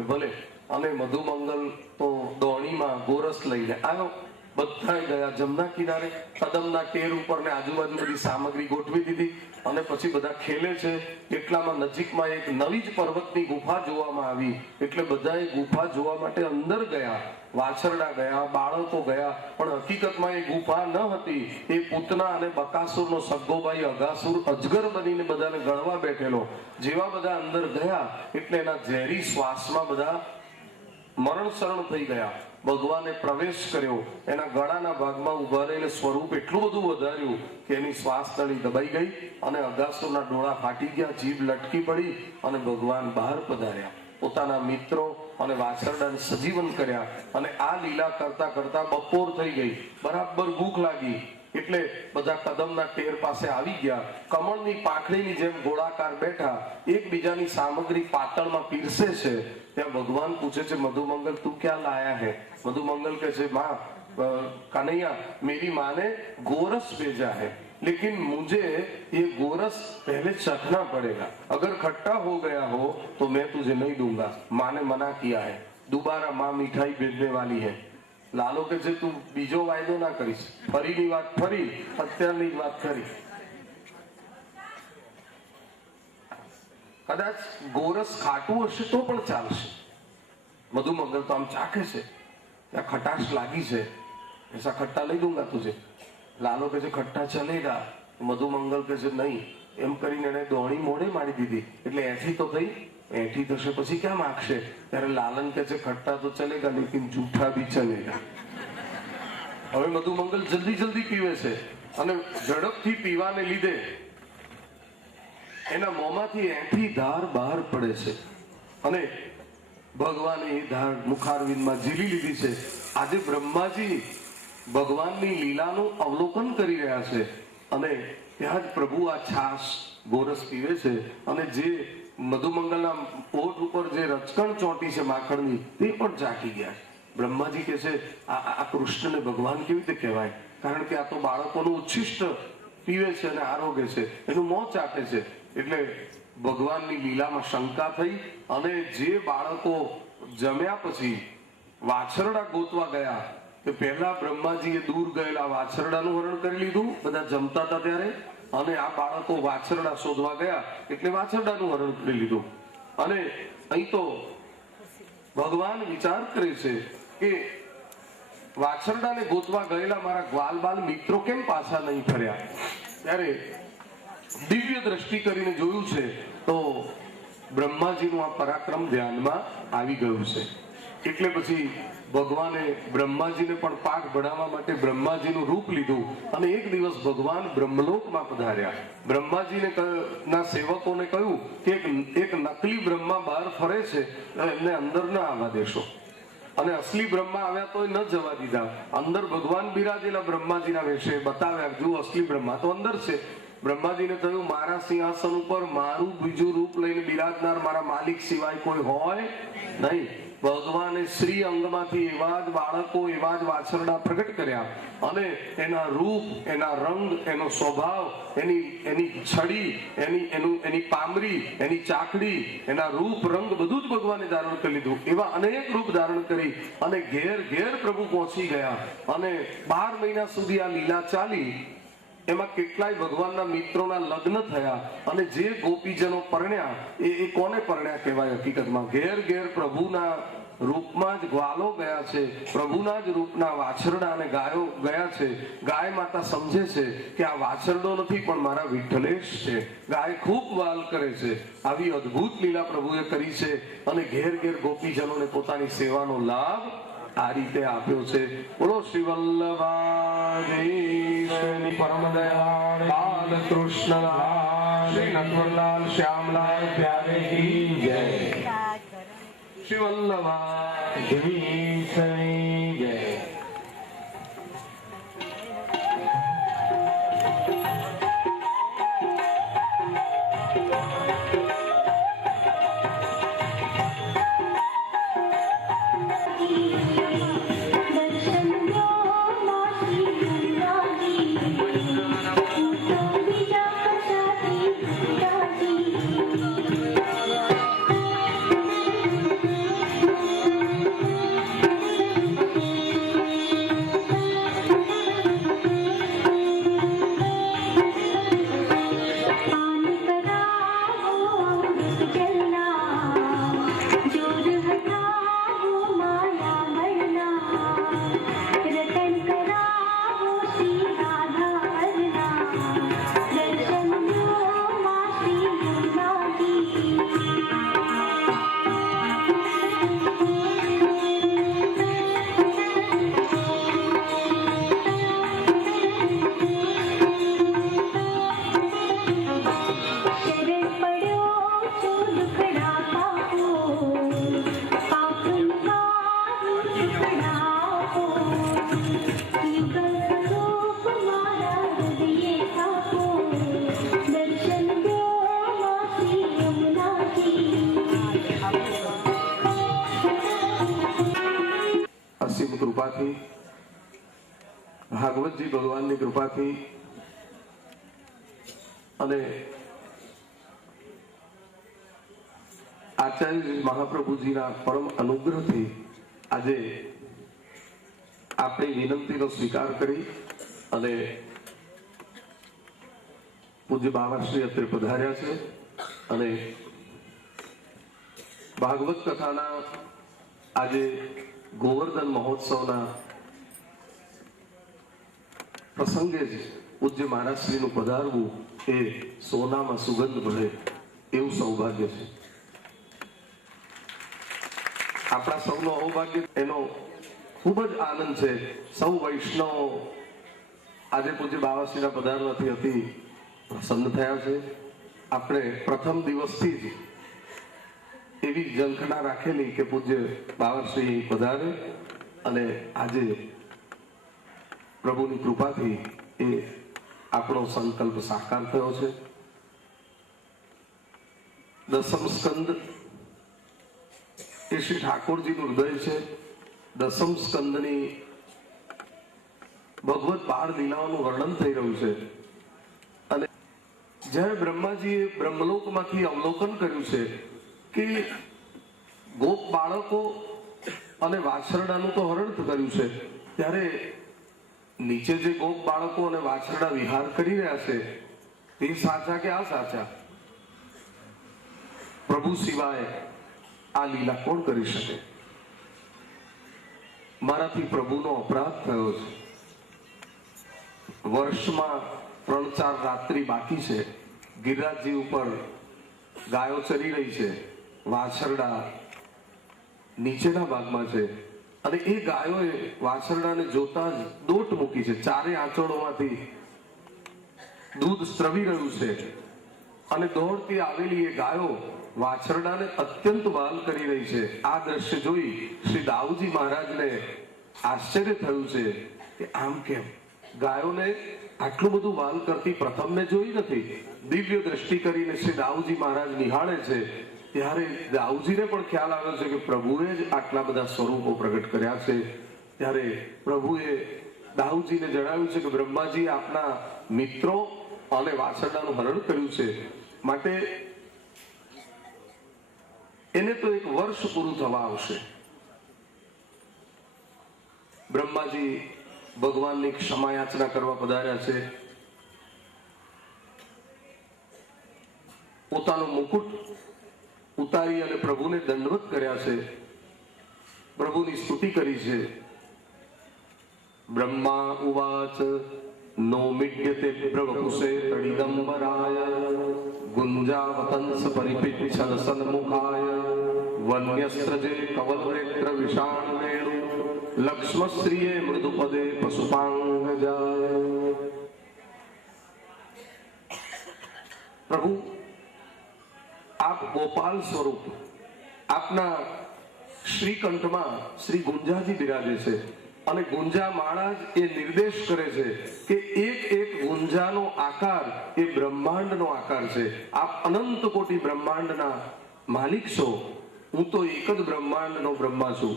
ભલે. અને મધુમંગલ તો દોણીમાં ગોરસ લઈને આવ્યો. બધા ગયા જમના કિનારે, કદમના ટેર ઉપર ને આજુબાજુ બધી સામગ્રી ગોઠવી દીધી અને પછી બધા ખેલે છે. એટલામાં નજીકમાં એક નવી જ પર્વતની ગુફા જોવામાં આવી, એટલે બધા એ ગુફા જોવા માટે અંદર ગયા. વાછરડા ગયા, બાળકો ગયા, પણ હકીકતમાં એ ગુફા ન હતી. એ પૂતના અને બકાસુરનો સગ્ગોભાઈ અગાસુર અજગર બનીને બધાને ગળવા બેઠેલો. જેવા બધા અંદર ગયા એટલે એના ઝેરી શ્વાસમાં બધા મરણ શરણ થઈ ગયા. ભગવાને પ્રવેશ કર્યો, એના ગળાના ભાગમાં ઉભા રહીને સ્વરૂપ એટલું બધું વધાર્યું કે એની શ્વાસ નળી દબાઈ ગઈ અને અગાસુરના ડોળા ફાટી ગયા, જીભ લટકી પડી અને ભગવાન બહાર પધાર્યા. પોતાના મિત્રો અને વાછરડાને સજીવન કર્યા. અને આ લીલા કરતા કરતા બપોર થઈ ગઈ, બરાબર ભૂખ લાગી એટલે બધા કદમના ટેર પાસે આવી ગયા. કમળની પાંખડીની જેમ ગોળાકાર બેઠા, એકબીજાની સામગ્રી પાતળમાં પીરસે છે. ત્યાં ભગવાન પૂછે છે મધુમંગલ તું ક્યાં લાયા હે. મધુમંગલ કહે છે माँ कन्हैया मेरी माँ ने गोरस भेजा है, लेकिन मुझे ये गोरस पहले चखना पड़ेगा, अगर खट्टा हो गया हो तो मैं तुझे नहीं दूंगा. माँ ने मना किया है, दोबारा माँ मिठाई भेजने वाली है. लालो के છે તું બીજો વાયદો ના કરીશ, ફરીની વાત ફરી, અત્યારની જ વાત કરી. કદાચ ગોરસ ખાટું હશે તો પણ ચાલશે, मधुमंगल तो आम चाके से, क्या खटास लागी से, ऐसा खट्टा नहीं दूंगा तुझे। लालो कहે खट्टा चलेगा, मधुमंगल कहે नहीं, એમ કરીને એને દોણી મોઢે મારી દીધી, એટલે એઠી તો થઈ, એઠી થશે પછી ક્યાં માગશે? ત્યારે લાલન કહે છે ખટ્ટા તો ચલેગા લેકિન જૂઠા ભી ચલેગા। હવે મધુમંગલ જલ્દી જલ્દી પીવે છે અને ઝડપથી પીવાને લીધે એના મોંમાંથી એઠી ધાર બહાર પડે છે અને ભગવાને એ ધાર મુખારવિંદમાં ઝીલી લીધી છે। આજે બ્રહ્માજી ભગવાનની લીલાનું અવલોકન કરી રહ્યા છે અને ત્યાં જ પ્રભુ આ છાશ ગોરસ પીવે છે અને જે મધુમંગલના ઓઠ ઉપર જે રચકણ ચોંટી છે માખણની તે પણ ચાખી ગયા છે। બ્રહ્માજી કહે છે આ કૃષ્ણને ભગવાન કેવી રીતે કહેવાય? કારણ કે આ તો બાળકોનું ઉચ્છિષ્ટ પીવે છે અને આરોગ્ય છે, એનું મોં ચાટે છે। એટલે ભગવાનની લીલામાં શંકા થઈ અને જે બાળકો જમ્યા પછી વાછરડા ગોતવા ગયા કે પહેલા બ્રહ્માજીએ દૂર ગયેલા વાછરડાનું હરણ કરી લીધું બધા જમતા હતા ત્યારે, અને આ બાળકો વાછરડા શોધવા ગયા એટલે વાછરડાનું હરણ કરી લીધું। અને અહીં તો ભગવાન વિચાર કરે છે કે વાછરડાને ગોતવા ગયેલા મારા ગ્વાલ બાલ મિત્રો કેમ પાછા નહીં ફર્યા? ત્યારે દિવ્ય દ્રષ્ટિ કરીને જોયું છે તો બ્રહ્માજીનું આ પરાક્રમ ધ્યાનમાં આવી ગયું છે। એટલે પછી ભગવાને બ્રહ્માજીને પણ પાઠ ભણાવવા માટે બ્રહ્માજીનું રૂપ લીધું અને એક દિવસ ભગવાન બ્રહ્મલોકમાં પધાર્યા। બ્રહ્માજીને ના સેવકોને કહ્યું કે એક નકલી બ્રહ્મા બહાર ફરે છે, એમને અંદર ન આવવા દેશો। અને અસલી બ્રહ્મા આવ્યા તો ન જવા દીધા। અંદર ભગવાન બિરાજેલા બ્રહ્માજીના વેશે બતાવ્યા, જો અસલી બ્રહ્મા તો અંદર છે। બ્રહ્માજીને કહ્યું મારા સિંહાસન ઉપર મારું બીજું રૂપ લઈને બિરાજનાર મારા માલિક સિવાય કોઈ હોય નહીં। ભગવાને શ્રી અંગમાંથી એવા જ બાળકો એવા જ વાછરડા પ્રગટ કર્યા અને એના રૂપ, એના રંગ, એનો સ્વભાવ, એની છડી, એની પામરી, એની ચાકડી, એના રૂપ રંગ બધું જ ભગવાને ધારણ કરી લીધું। એવા અનેક રૂપ ધારણ કરી અને ઘેર ઘેર પ્રભુ પહોંચી ગયા અને 12 મહિના સુધી આ લીલા ચાલી। એમાં કેટલાય ભગવાનના મિત્રોના લગ્ન થયા અને જે ગોપીજનો પરણ્યા એ કોને પરણ્યા કહેવાય? હકીકતમાં ઘેર ઘેર પ્રભુના રૂપમાં જ ગ્વાલો ગયા છે, પ્રભુના જ રૂપના વાછરડા અને ગાયો ગયા છે। ગાય માતા સમજે છે કે આ વાછરડો નથી પણ મારા વિઠ્ઠલેશ છે, ગાય ખૂબ વાલ કરે છે। આવી અદ્ભુત લીલા પ્રભુએ કરી છે અને ઘેર ઘેર ગોપીજનોને પોતાની સેવાનો લાભ આ રીતે આપ્યો છે। બોલો શ્રી વલ્લભાધીશની પરમ દયાળ બાલ કૃષ્ણ શ્રી નટવરલાલ શ્યામલાલ પ્યારે કી જય। શ્રી વલ્લભાધીશની જય। કૃપાથી ભાગવતજી ભગવાનની કૃપાથી અને આચાર્ય મહાપ્રભુજીના પરમ અનુગ્રહથી આજે આપણી વિનંતીનો સ્વીકાર કરી અને પૂજ્ય બાવાશ્રી અત્રે પધાર્યા છે અને ભાગવત કથાના આજે ગોવર્ધન મહોત્સવના પ્રસંગે જ પૂજ્ય મહારાજશ્રીનું પધારવું એ સોનામાં સુગંધ ભળે એવું સૌભાગ્ય છે. આપણા સૌનો અહોભાગ્ય એનો ખૂબ જ આનંદ છે. સૌ વૈષ્ણવો આજે પૂજ્ય બાવાશ્રીના પધારવાથી અતિ પ્રસન્ન થયા છે. આપણે પ્રથમ દિવસથી જ એવી ઝંખના રાખેલી કે પૂજ્ય બાવાશ્રી પધારે અને આજે પ્રભુની કૃપાથી એ આપણો સંકલ્પ સાકાર થયો છે. દસમ સ્કંદ એ શ્રી ઠાકોરજીનું હૃદય છે. દસમ સ્કંદની ભગવત બાળ લીલાઓનું વર્ણન થઈ રહ્યું છે. અને જ્યારે બ્રહ્માજીએ બ્રહ્મલોકમાંથી અવલોકન કર્યું છે કે ગોપ બાળકો અને વાછરડાનું તો હરણ કર્યું છે, ત્યારે નીચે જે ગોપ બાળકો અને વાછરડા વિહાર કરી રહ્યા છે તે સાચા કે આ સાચા? પ્રભુ સિવાય આ લીલા કોણ કરી શકે? મારાથી પ્રભુનો અપરાધ થયો છે. વર્ષમાં 3-4 રાત્રિ બાકી છે. ગિરિરાજજી ઉપર ગાયો ચરી રહી છે, વાછરડા નીચેના ભાગમાં છે અને એ ગાયોએ વાછરડાને જોતા જ દોટ મૂકી છે. ચારે આંચળોમાંથી દૂધ સ્રવી રહ્યું છે અને દોડતી આવેલી એ ગાયો વાછરડાને અત્યંત વાલ કરી રહી છે. આ દ્રશ્ય જોઈ શ્રી દાઉજી મહારાજને આશ્ચર્ય થયું છે કે આમ કેમ? ગાયોને આટલું બધું વાલ કરતી પ્રથમ મેં જોઈ નથી. દિવ્ય દ્રષ્ટિ કરીને શ્રી દાઉજી મહારાજ નિહાળે છે ત્યારે દાઉજીને પણ ખ્યાલ આવ્યો છે કે પ્રભુએ જ આટલા બધા સ્વરૂપો પ્રગટ કર્યા છે. ત્યારે પ્રભુએ દાઉજીને જણાવ્યું છે કે બ્રહ્માજી આપના મિત્રો અને વાછરડાનું હરણ કર્યું છે, માટે એને તો 1 વર્ષ પૂરું થવા આવશે. બ્રહ્માજી ભગવાનની ક્ષમા યાચના કરવા પધાર્યા છે. પોતાનો મુકુટ ઉતારી અને પ્રભુને દંડવત કર્યા છે, પ્રભુની સ્તુતિ કરી છે. બ્રહ્મા ઉવાચ નો મિડ્યતે પ્રભુસે તડિદંબરાય ગુંજાવતંસ પરિપિચ્છલ સન્મુખાય વન્યસ્ત્રજે કવલનેત્ર વિષાણ વેણુ લક્ષ્મશ્રીએ મૃદુપદે પશુપાંગજાય. પ્રભુ આપ ગોપાલ સ્વરૂપ, આપના શ્રીકંઠમાં શ્રી ગુંજાજી બિરાજે છે અને ગુંજા માળા જ એ નિર્દેશ કરે છે કે એક ગુંજાનો આકાર એ બ્રહ્માંડનો આકાર છે. આપ અનંત કોટી બ્રહ્માંડના માલિક છો. હું તો એક જ બ્રહ્માંડનો બ્રહ્મા છું.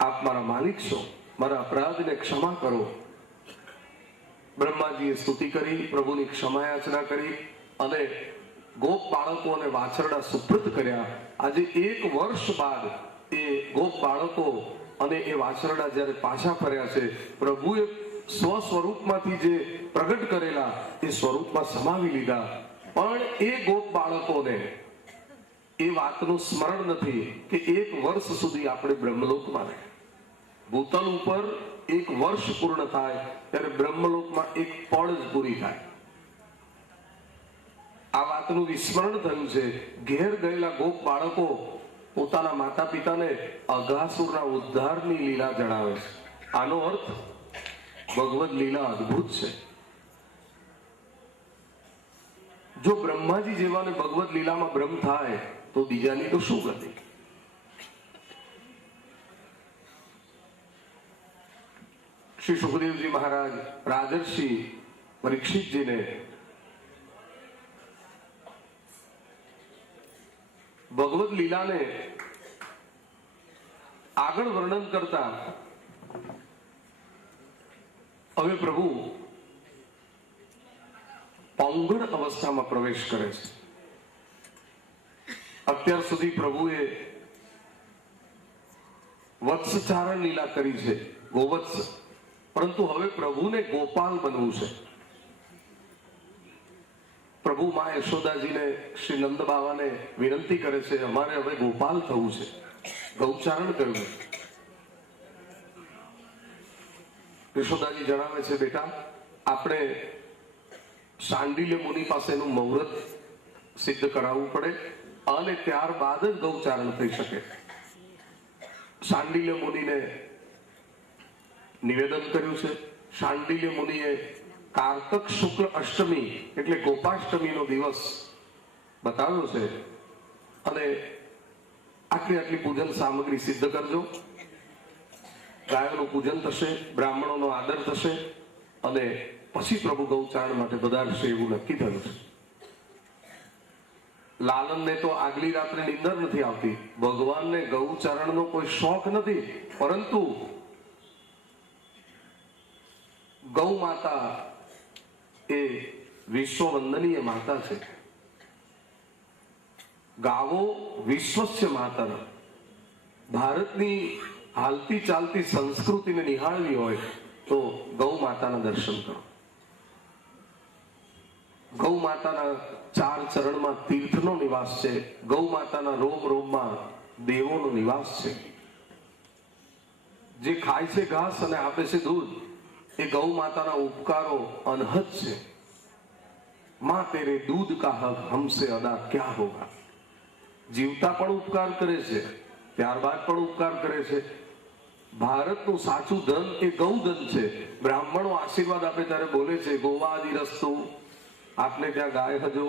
આપ મારા માલિક છો, મારા અપરાધને ક્ષમા કરો. બ્રહ્માજીએ સ્તુતિ કરી, પ્રભુની ક્ષમા યાચના કરી અને ગોપ બાળકો અને વાછરડા સુપ્રત કર્યા. આજે 1 વર્ષ બાદ એ ગોપ બાળકો અને એ વાછરડા જ્યારે પાછા ફર્યા છે, પ્રભુએ સ્વ સ્વરૂપમાંથી જે પ્રગટ કરેલા એ સ્વરૂપમાં સમાવી લીધા. પણ એ ગોપ બાળકોને એ વાતનું સ્મરણ નથી કે 1 વર્ષ સુધી આપણે બ્રહ્મલોકમાં રહે. ભૂતલ ઉપર 1 વર્ષ પૂર્ણ થાય ત્યારે બ્રહ્મલોકમાં 1 પળ જ પૂરી થાય. આ વાતનું વિસ્મરણ થયું છે. ઘેર ગયેલા ગોપ બાળકો પોતાના માતા પિતાને અઘાસુરના ઉદ્ધારની લીલા જણાવે છે. આનો અર્થ ભગવદ લીલા અદ્ભુત છે. જો બ્રહ્માજી જેવાને ભગવદ લીલામાં ભ્રમ થાય તો બીજાની તો શું ગતિ? શ્રી સુખદેવજી મહારાજ રાજર્ષિ પરીક્ષિતજીને ભગવદ લીલાને આગળ વર્ણન કરતા હવે પ્રભુ પૌંગળ અવસ્થામાં પ્રવેશ કરે છે. અત્યાર સુધી પ્રભુએ વત્સચારણ લીલા કરી છે, ગોવત્સ, પરંતુ હવે પ્રભુને ગોપાલ બનવું છે. પ્રભુ મા યશોદાજીને શ્રી નંદ બાવાને વિનંતી કરે છે, અમારે હવે ગોપાલ થવું છે. ગૌચારણ કર્યું. યશોદાજી જણાવે છે, બેટા આપણે શાંડિલ્ય મુનિ પાસેનું મુહૂર્ત સિદ્ધ કરાવવું પડે અને ત્યારબાદ જ ગૌચારણ થઈ શકે. શાંડિલ્ય મુનિને નિવેદન કર્યું છે. શાંડિલ્ય મુનિએ કારતક શુક્લ અષ્ટમી એટલે ગોપાષ્ટમીનો દિવસ બતાવ્યો છે અને આટલી પૂજન સામગ્રી સિદ્ધ કરજો. ગાયોનું પૂજન થશે, બ્રાહ્મણોનો આદર થશે અને પછી પ્રભુ ગૌચારણ માટે પધારશે એવું નક્કી થયું છે. લાલનને તો આગલી રાત્રે નિંદર નથી આવતી. ભગવાનને ગૌચરણનો કોઈ શોખ નથી, પરંતુ ગૌ માતા એ વિશ્વ વંદનીય માતા છે. ગાવો વિશ્વસ્ય માતા. ભારતની હાલતી ચાલતી સંસ્કૃતિને નિહાળવી હોય તો ગૌ માતાના દર્શન કરો. ગૌ માતાના 4 ચરણમાં તીર્થનો નિવાસ છે. ગૌ માતાના રોમ રોમમાં દેવોનો નિવાસ છે. જે ખાય છે ઘાસ અને આપે છે દૂધ, એ ગૌ માતાના ઉપકારો અનહદ છે. માં તેરે દૂધ કા હક હમસે અદા ક્યા હોગા. જીવતા પણ ઉપકાર કરે છે, ત્યારબાદ પણ ઉપકાર કરે છે. ભારતનું સાચું ધન એ ગૌધન છે. બ્રાહ્મણો આશીર્વાદ આપે ત્યારે બોલે છે, ગોવાદી રસ્તુ, આપને ત્યાં ગાય હજો.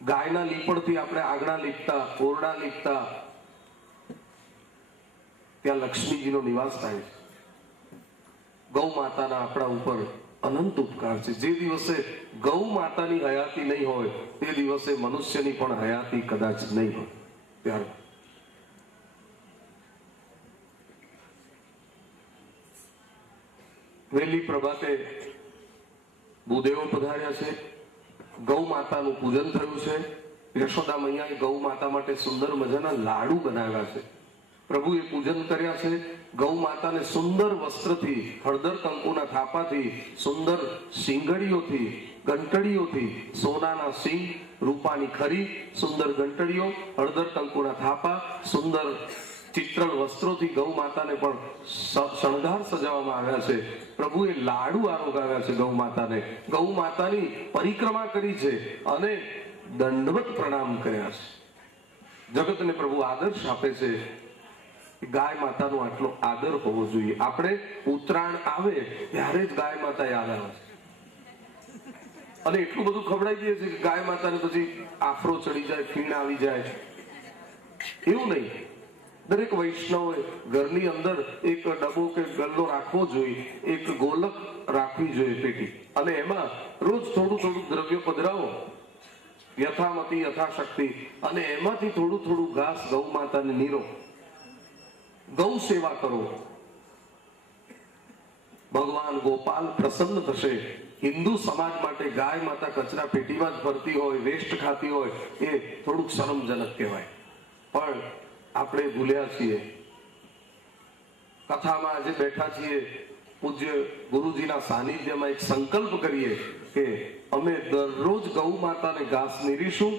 ગાયના લીપણથી આપણે આગળ લીપતા, ઓરડા લીપતા, ત્યાં લક્ષ્મીજીનો નિવાસ થાય છે. ગૌ માતાના આપણા ઉપર અનંત ઉપકાર છે. જે દિવસે ગૌ માતાની હયાતી નહીં હોય તે દિવસે મનુષ્યની પણ હયાતી કદાચ નહીં હોય. ત્યારે વહેલી પ્રભાતે ભૂદેવો પધાર્યા છે. ગૌ માતાનું પૂજન થયું છે. યશોદા મૈયાએ ગૌ માતા માટે સુંદર મજાના લાડુ બનાવ્યા છે. પ્રભુએ પૂજન કર્યા છે. ગૌ માતાને સુંદર વસ્ત્રથી, હળદર કંકુના થાપાથી, સુંદર સિંગડીઓથી, ઘંટડીઓથી, સોનાના સિંગ, રૂપાની ખરી, સુંદર ઘંટડીઓ, હળદર કંકુના થાપા, સુંદર ચિત્રણ વસ્ત્રોથી ગૌ માતાને પણ શણગાર સજાવવામાં આવ્યા છે. પ્રભુએ લાડુ આરોગાવ્યા છે ગૌ માતાને. ગૌ માતાની પરિક્રમા કરી છે અને દંડવત પ્રણામ કર્યા છે. જગતને પ્રભુ આદર્શ આપે છે. ગાય માતાનો આટલો આદર હોવો જોઈએ. આપણે ઉત્તરાયણ આવે ત્યારે જ ગાય માતા યાદ આવે છે અને એટલું બધું ખવડાવી દઈએ છે કે ગાય માતાને પછી આફરો ચડી જાય, ખીણ આવી જાય. એવું નહીં. દરેક વૈષ્ણવે ઘરની અંદર એક ડબ્બો કે ગલ્લો રાખવો જોઈએ, એક ગોલક રાખવી જોઈએ પેટી, અને એમાં રોજ થોડું થોડું દ્રવ્ય પધરાવો, યથામતી યથાશક્તિ, અને એમાંથી થોડું થોડું ઘાસ ગૌ માતાને નીરો. ગૌ સેવા કરો. ભગવાન ગોપાલ પ્રસન્ન થશે. હિન્દુ સમાજ માટે ગાય માતા કચરા પેટીમાં જ ફરતી હોય, વેસ્ટ ખાતી હોય, એ થોડુંક શરમજનક કહેવાય. પણ આપણે ભૂલ્યા છીએ. કથામાં આજે બેઠા છીએ, પૂજ્ય ગુરુજીના સાનિધ્યમાં એક સંકલ્પ કરીએ કે અમે દરરોજ ગૌ માતાને ઘાસ નીરીશું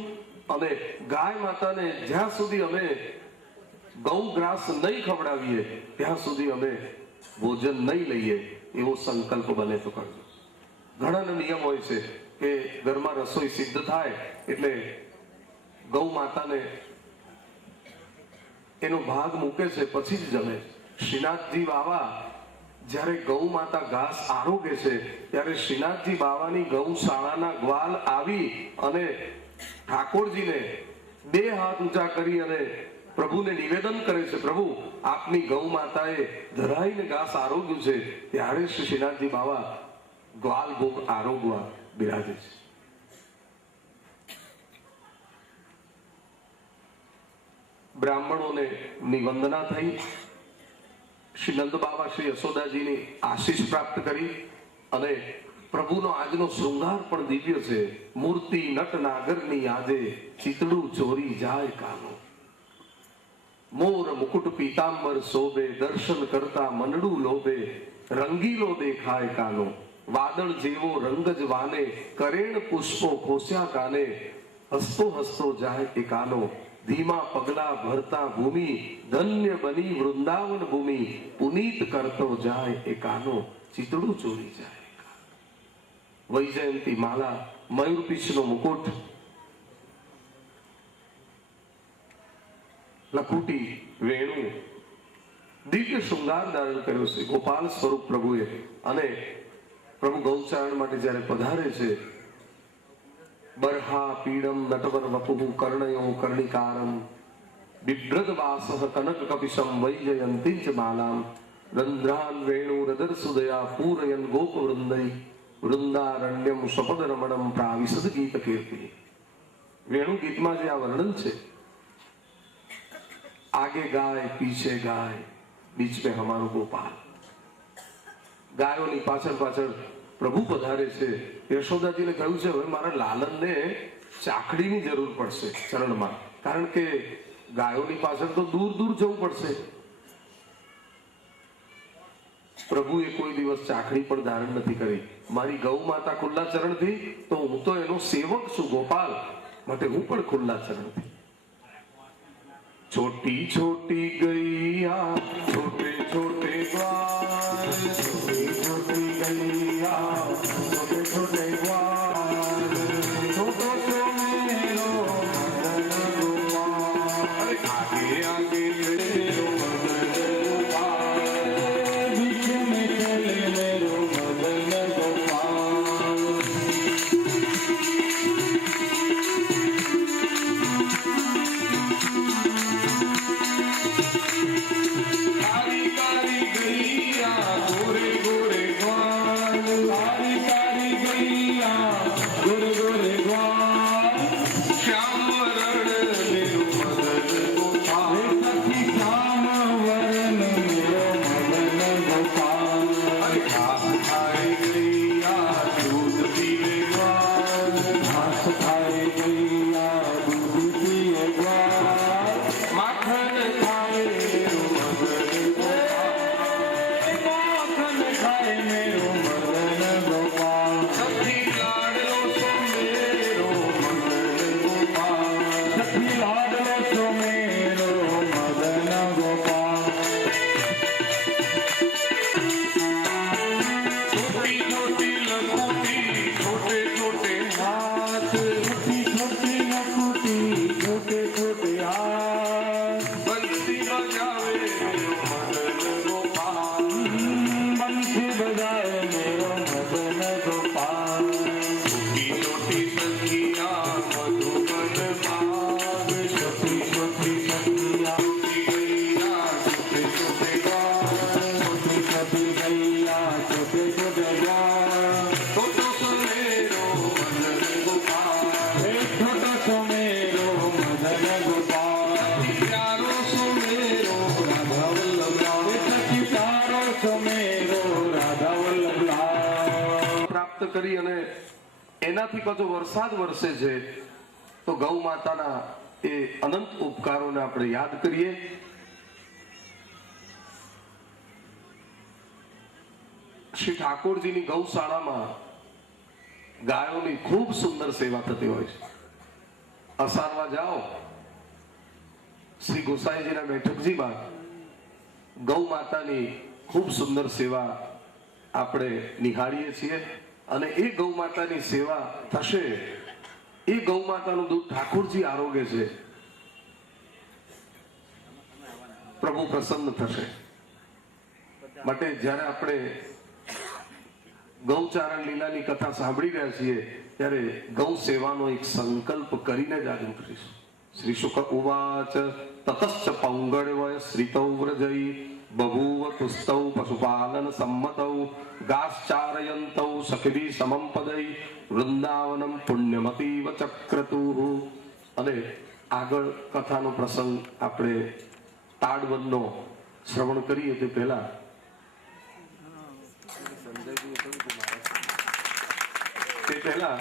અને ગાય માતાને જ્યાં સુધી અમે ગૌ ગ્રાસ નહીં ખવડાવીએ ત્યાં સુધી અમે ભોજન નહીં લઈએ, એવો સંકલ્પ બને તો કરજો. ઘણાનો નિયમ હોય છે કે ઘરમાં રસોઈ સિદ્ધ થાય એટલે ગૌ માતાને એનો ભાગ મૂકે છે, પછી જ જમે. શ્રીનાથજી બાવા જ્યારે ગૌ માતા ઘાસ આરોગે છે ત્યારે શ્રીનાથજી બાવાની ગૌશાળાના ગ્વાલ આવી અને ઠાકોરજીને 2 હાથ ઊંચા કરી અને પ્રભુને નિવેદન કરે છે, પ્રભુ આપની ગૌ માતાએ ધરાઈને ઘાસ આરોગ્યું છે. ત્યારે શ્રી શ્રીનાથજી બાવા ગ્વાલ ભોગ આરોગવા બિરાજે છે. બ્રાહ્મણોને નિવંદના થઈ. શ્રી નંદ બાબા શ્રી યશોદાજીની આશીષ પ્રાપ્ત કરી અને પ્રભુનો આજનો શૃંગાર પણ દિવ્ય છે. મૂર્તિ નટ નાગરની આજે ચિતડું ચોરી જાય કાનો. મોર મુકુટ પીતાંબર શોભે, દર્શન કરતા મનડું લોભે, રંગીલો દેખાય કાનો. વાદળ જેવો રંગ જ વાને, કરેણ પુષ્પો ખોસ્યા કાને. હસતો હસતો જાય એ કાનો, ધીમા પગલા ભરતા ભૂમિ, ધન્ય બની વૃંદાવન ભૂમિ, પુનીત કરતો જાય એ કાનો, ચિતડું ચોરી જાય. વૈજયંતી માલા, મયુરપીછનો મુકુટ, લખુટી, વેણુ, દિવ્ય શૃંગાર ધારણ કર્યો છે ગોપાલ સ્વરૂપ પ્રભુએ. અને પ્રભુ ગૌચારણ માટે જયારે પધારે છે, બર્હા પીડમ નટવર વપુઃ કર્ણયો કર્ણિકારમ, બિભ્રદ વાસઃ કનક કપિશમ વૈજયંતી ચ માલામ, રંધ્રાન વેણુ રદર સુદયા પૂરયન ગોપ વૃંદૈ, વૃંદારણ્યમ સ્વપદ રમણમ પ્રાવિશદ ગીત કીર્તિ. વેણુ ગીતમાં જે આ વર્ણન છે, आगे गाय पीछे गाय बीच में हमारो गोपाल. ગાયોની પાછળ પાછળ પ્રભુ પધારે છે. યશોદાજીને કહ્યું છે, હવે મારા લાલનને ચાકડીની જરૂર પડશે ચરણમાં, કારણ કે ગાયોની પાછળ તો દૂર દૂર જવું પડશે. પ્રભુએ કોઈ દિવસ ચાકડી પણ ધારણ નથી કરી. મારી ગૌ માતા ખુલ્લા ચરણથી, તો હું તો એનો સેવક છું ગોપાલ, માટે હું પણ ખુલ્લા ચરણથી. छोटी छोटी गैया छोटे छोटे ग्वाल, छोटी छोटी गैया छोटे छोटे ग्वाल, छोटो सो मेरो मदन गोपाल, आगे आगे मेरो मदन गोपाल, बीच में चले मेरो मदन गोपाल. काली काली गैया गोरे गोरे ग्वाल, काली काली गैया गोरे गोरे ग्वाल, श्याम वरण मेरो मदन गोपाल, सखी श्याम वरण मेरो मदन गोपाल. अरे घास खाए गैया दूध पीए ग्वाल, घास खाए गैया दूध पीए ग्वाल, माखन खाए मेरो मदन गोपाल, माखन खाए मेरो मदन गोपाल, सखी लाडलो सो मेरो मदन गोपाल, सखी लाडलो सो मेरो मदन गोपाल. छोटी छोटी लखुटी छोटे छोटे हाथ, छोटी छोटी लखुटी छोटे छोटे हाथ, बंसी बजावे मेरो मदन गोपाल, बंसी बजावे मेरो मदन गोपाल. छोटी छोटी सखिया मधुबन बाग, छोटी छोटी सखिया गैया छोटे छोटे ग्वाल, छोटी छोटी गैया छोटे छोटे ग्वाल, छोटो सो मेरो मदन गोपाल, छोटो सो मेरो मदन गोपाल, प्यारो सो मेरो राधा वल्लभ लाल, सखी प्यारो सो मेरो राधा वल्लभ लाल. પ્રાપ્ત કરી અને એનાથી પાછો વરસાદ વરસે છે, તો ગૌ માતાના એ અનંત ઉપકારોને આપણે યાદ કરીએ. શ્રી ઠાકોરજીની ગૌશાળામાં ગાયોની ખૂબ સુંદર સેવા થતી હોય છે. અસારવા જાઓ શ્રી ગોસાઈજીના બેઠકજીમાં ગૌ માતાની ખૂબ સુંદર સેવા આપણે નિહાળીએ છીએ. અને એ ગૌ માતાની સેવા થશે, એ ગૌ માતાનું દૂધ ઠાકોરજી આરોગે છે, પ્રભુ પ્રસન્ન થશે. માટે જ્યારે આપણે ગૌચારણ લીલાની કથા સાંભળી રહ્યા છીએ, ત્યારે ગૌ સેવાનો એક સંકલ્પ કરીને જ આગળ કરીશું. શ્રી શુક ઉવાચ તતશ્ચ પૌંગળવય શ્રિતૌ વ્રજૈ બભૂવ તુસ્તૌ પશુપાલન સંમતૌ ગાશ્ચારયંતૌ સખિભી સમમ પદૈ વૃંદાવનમ પુણ્યમતીવ ચક્રતુઃ. અને આગળ કથાનો પ્રસંગ આપણે તાડવનનો શ્રવણ કરીએ તે પહેલા તે પહેલા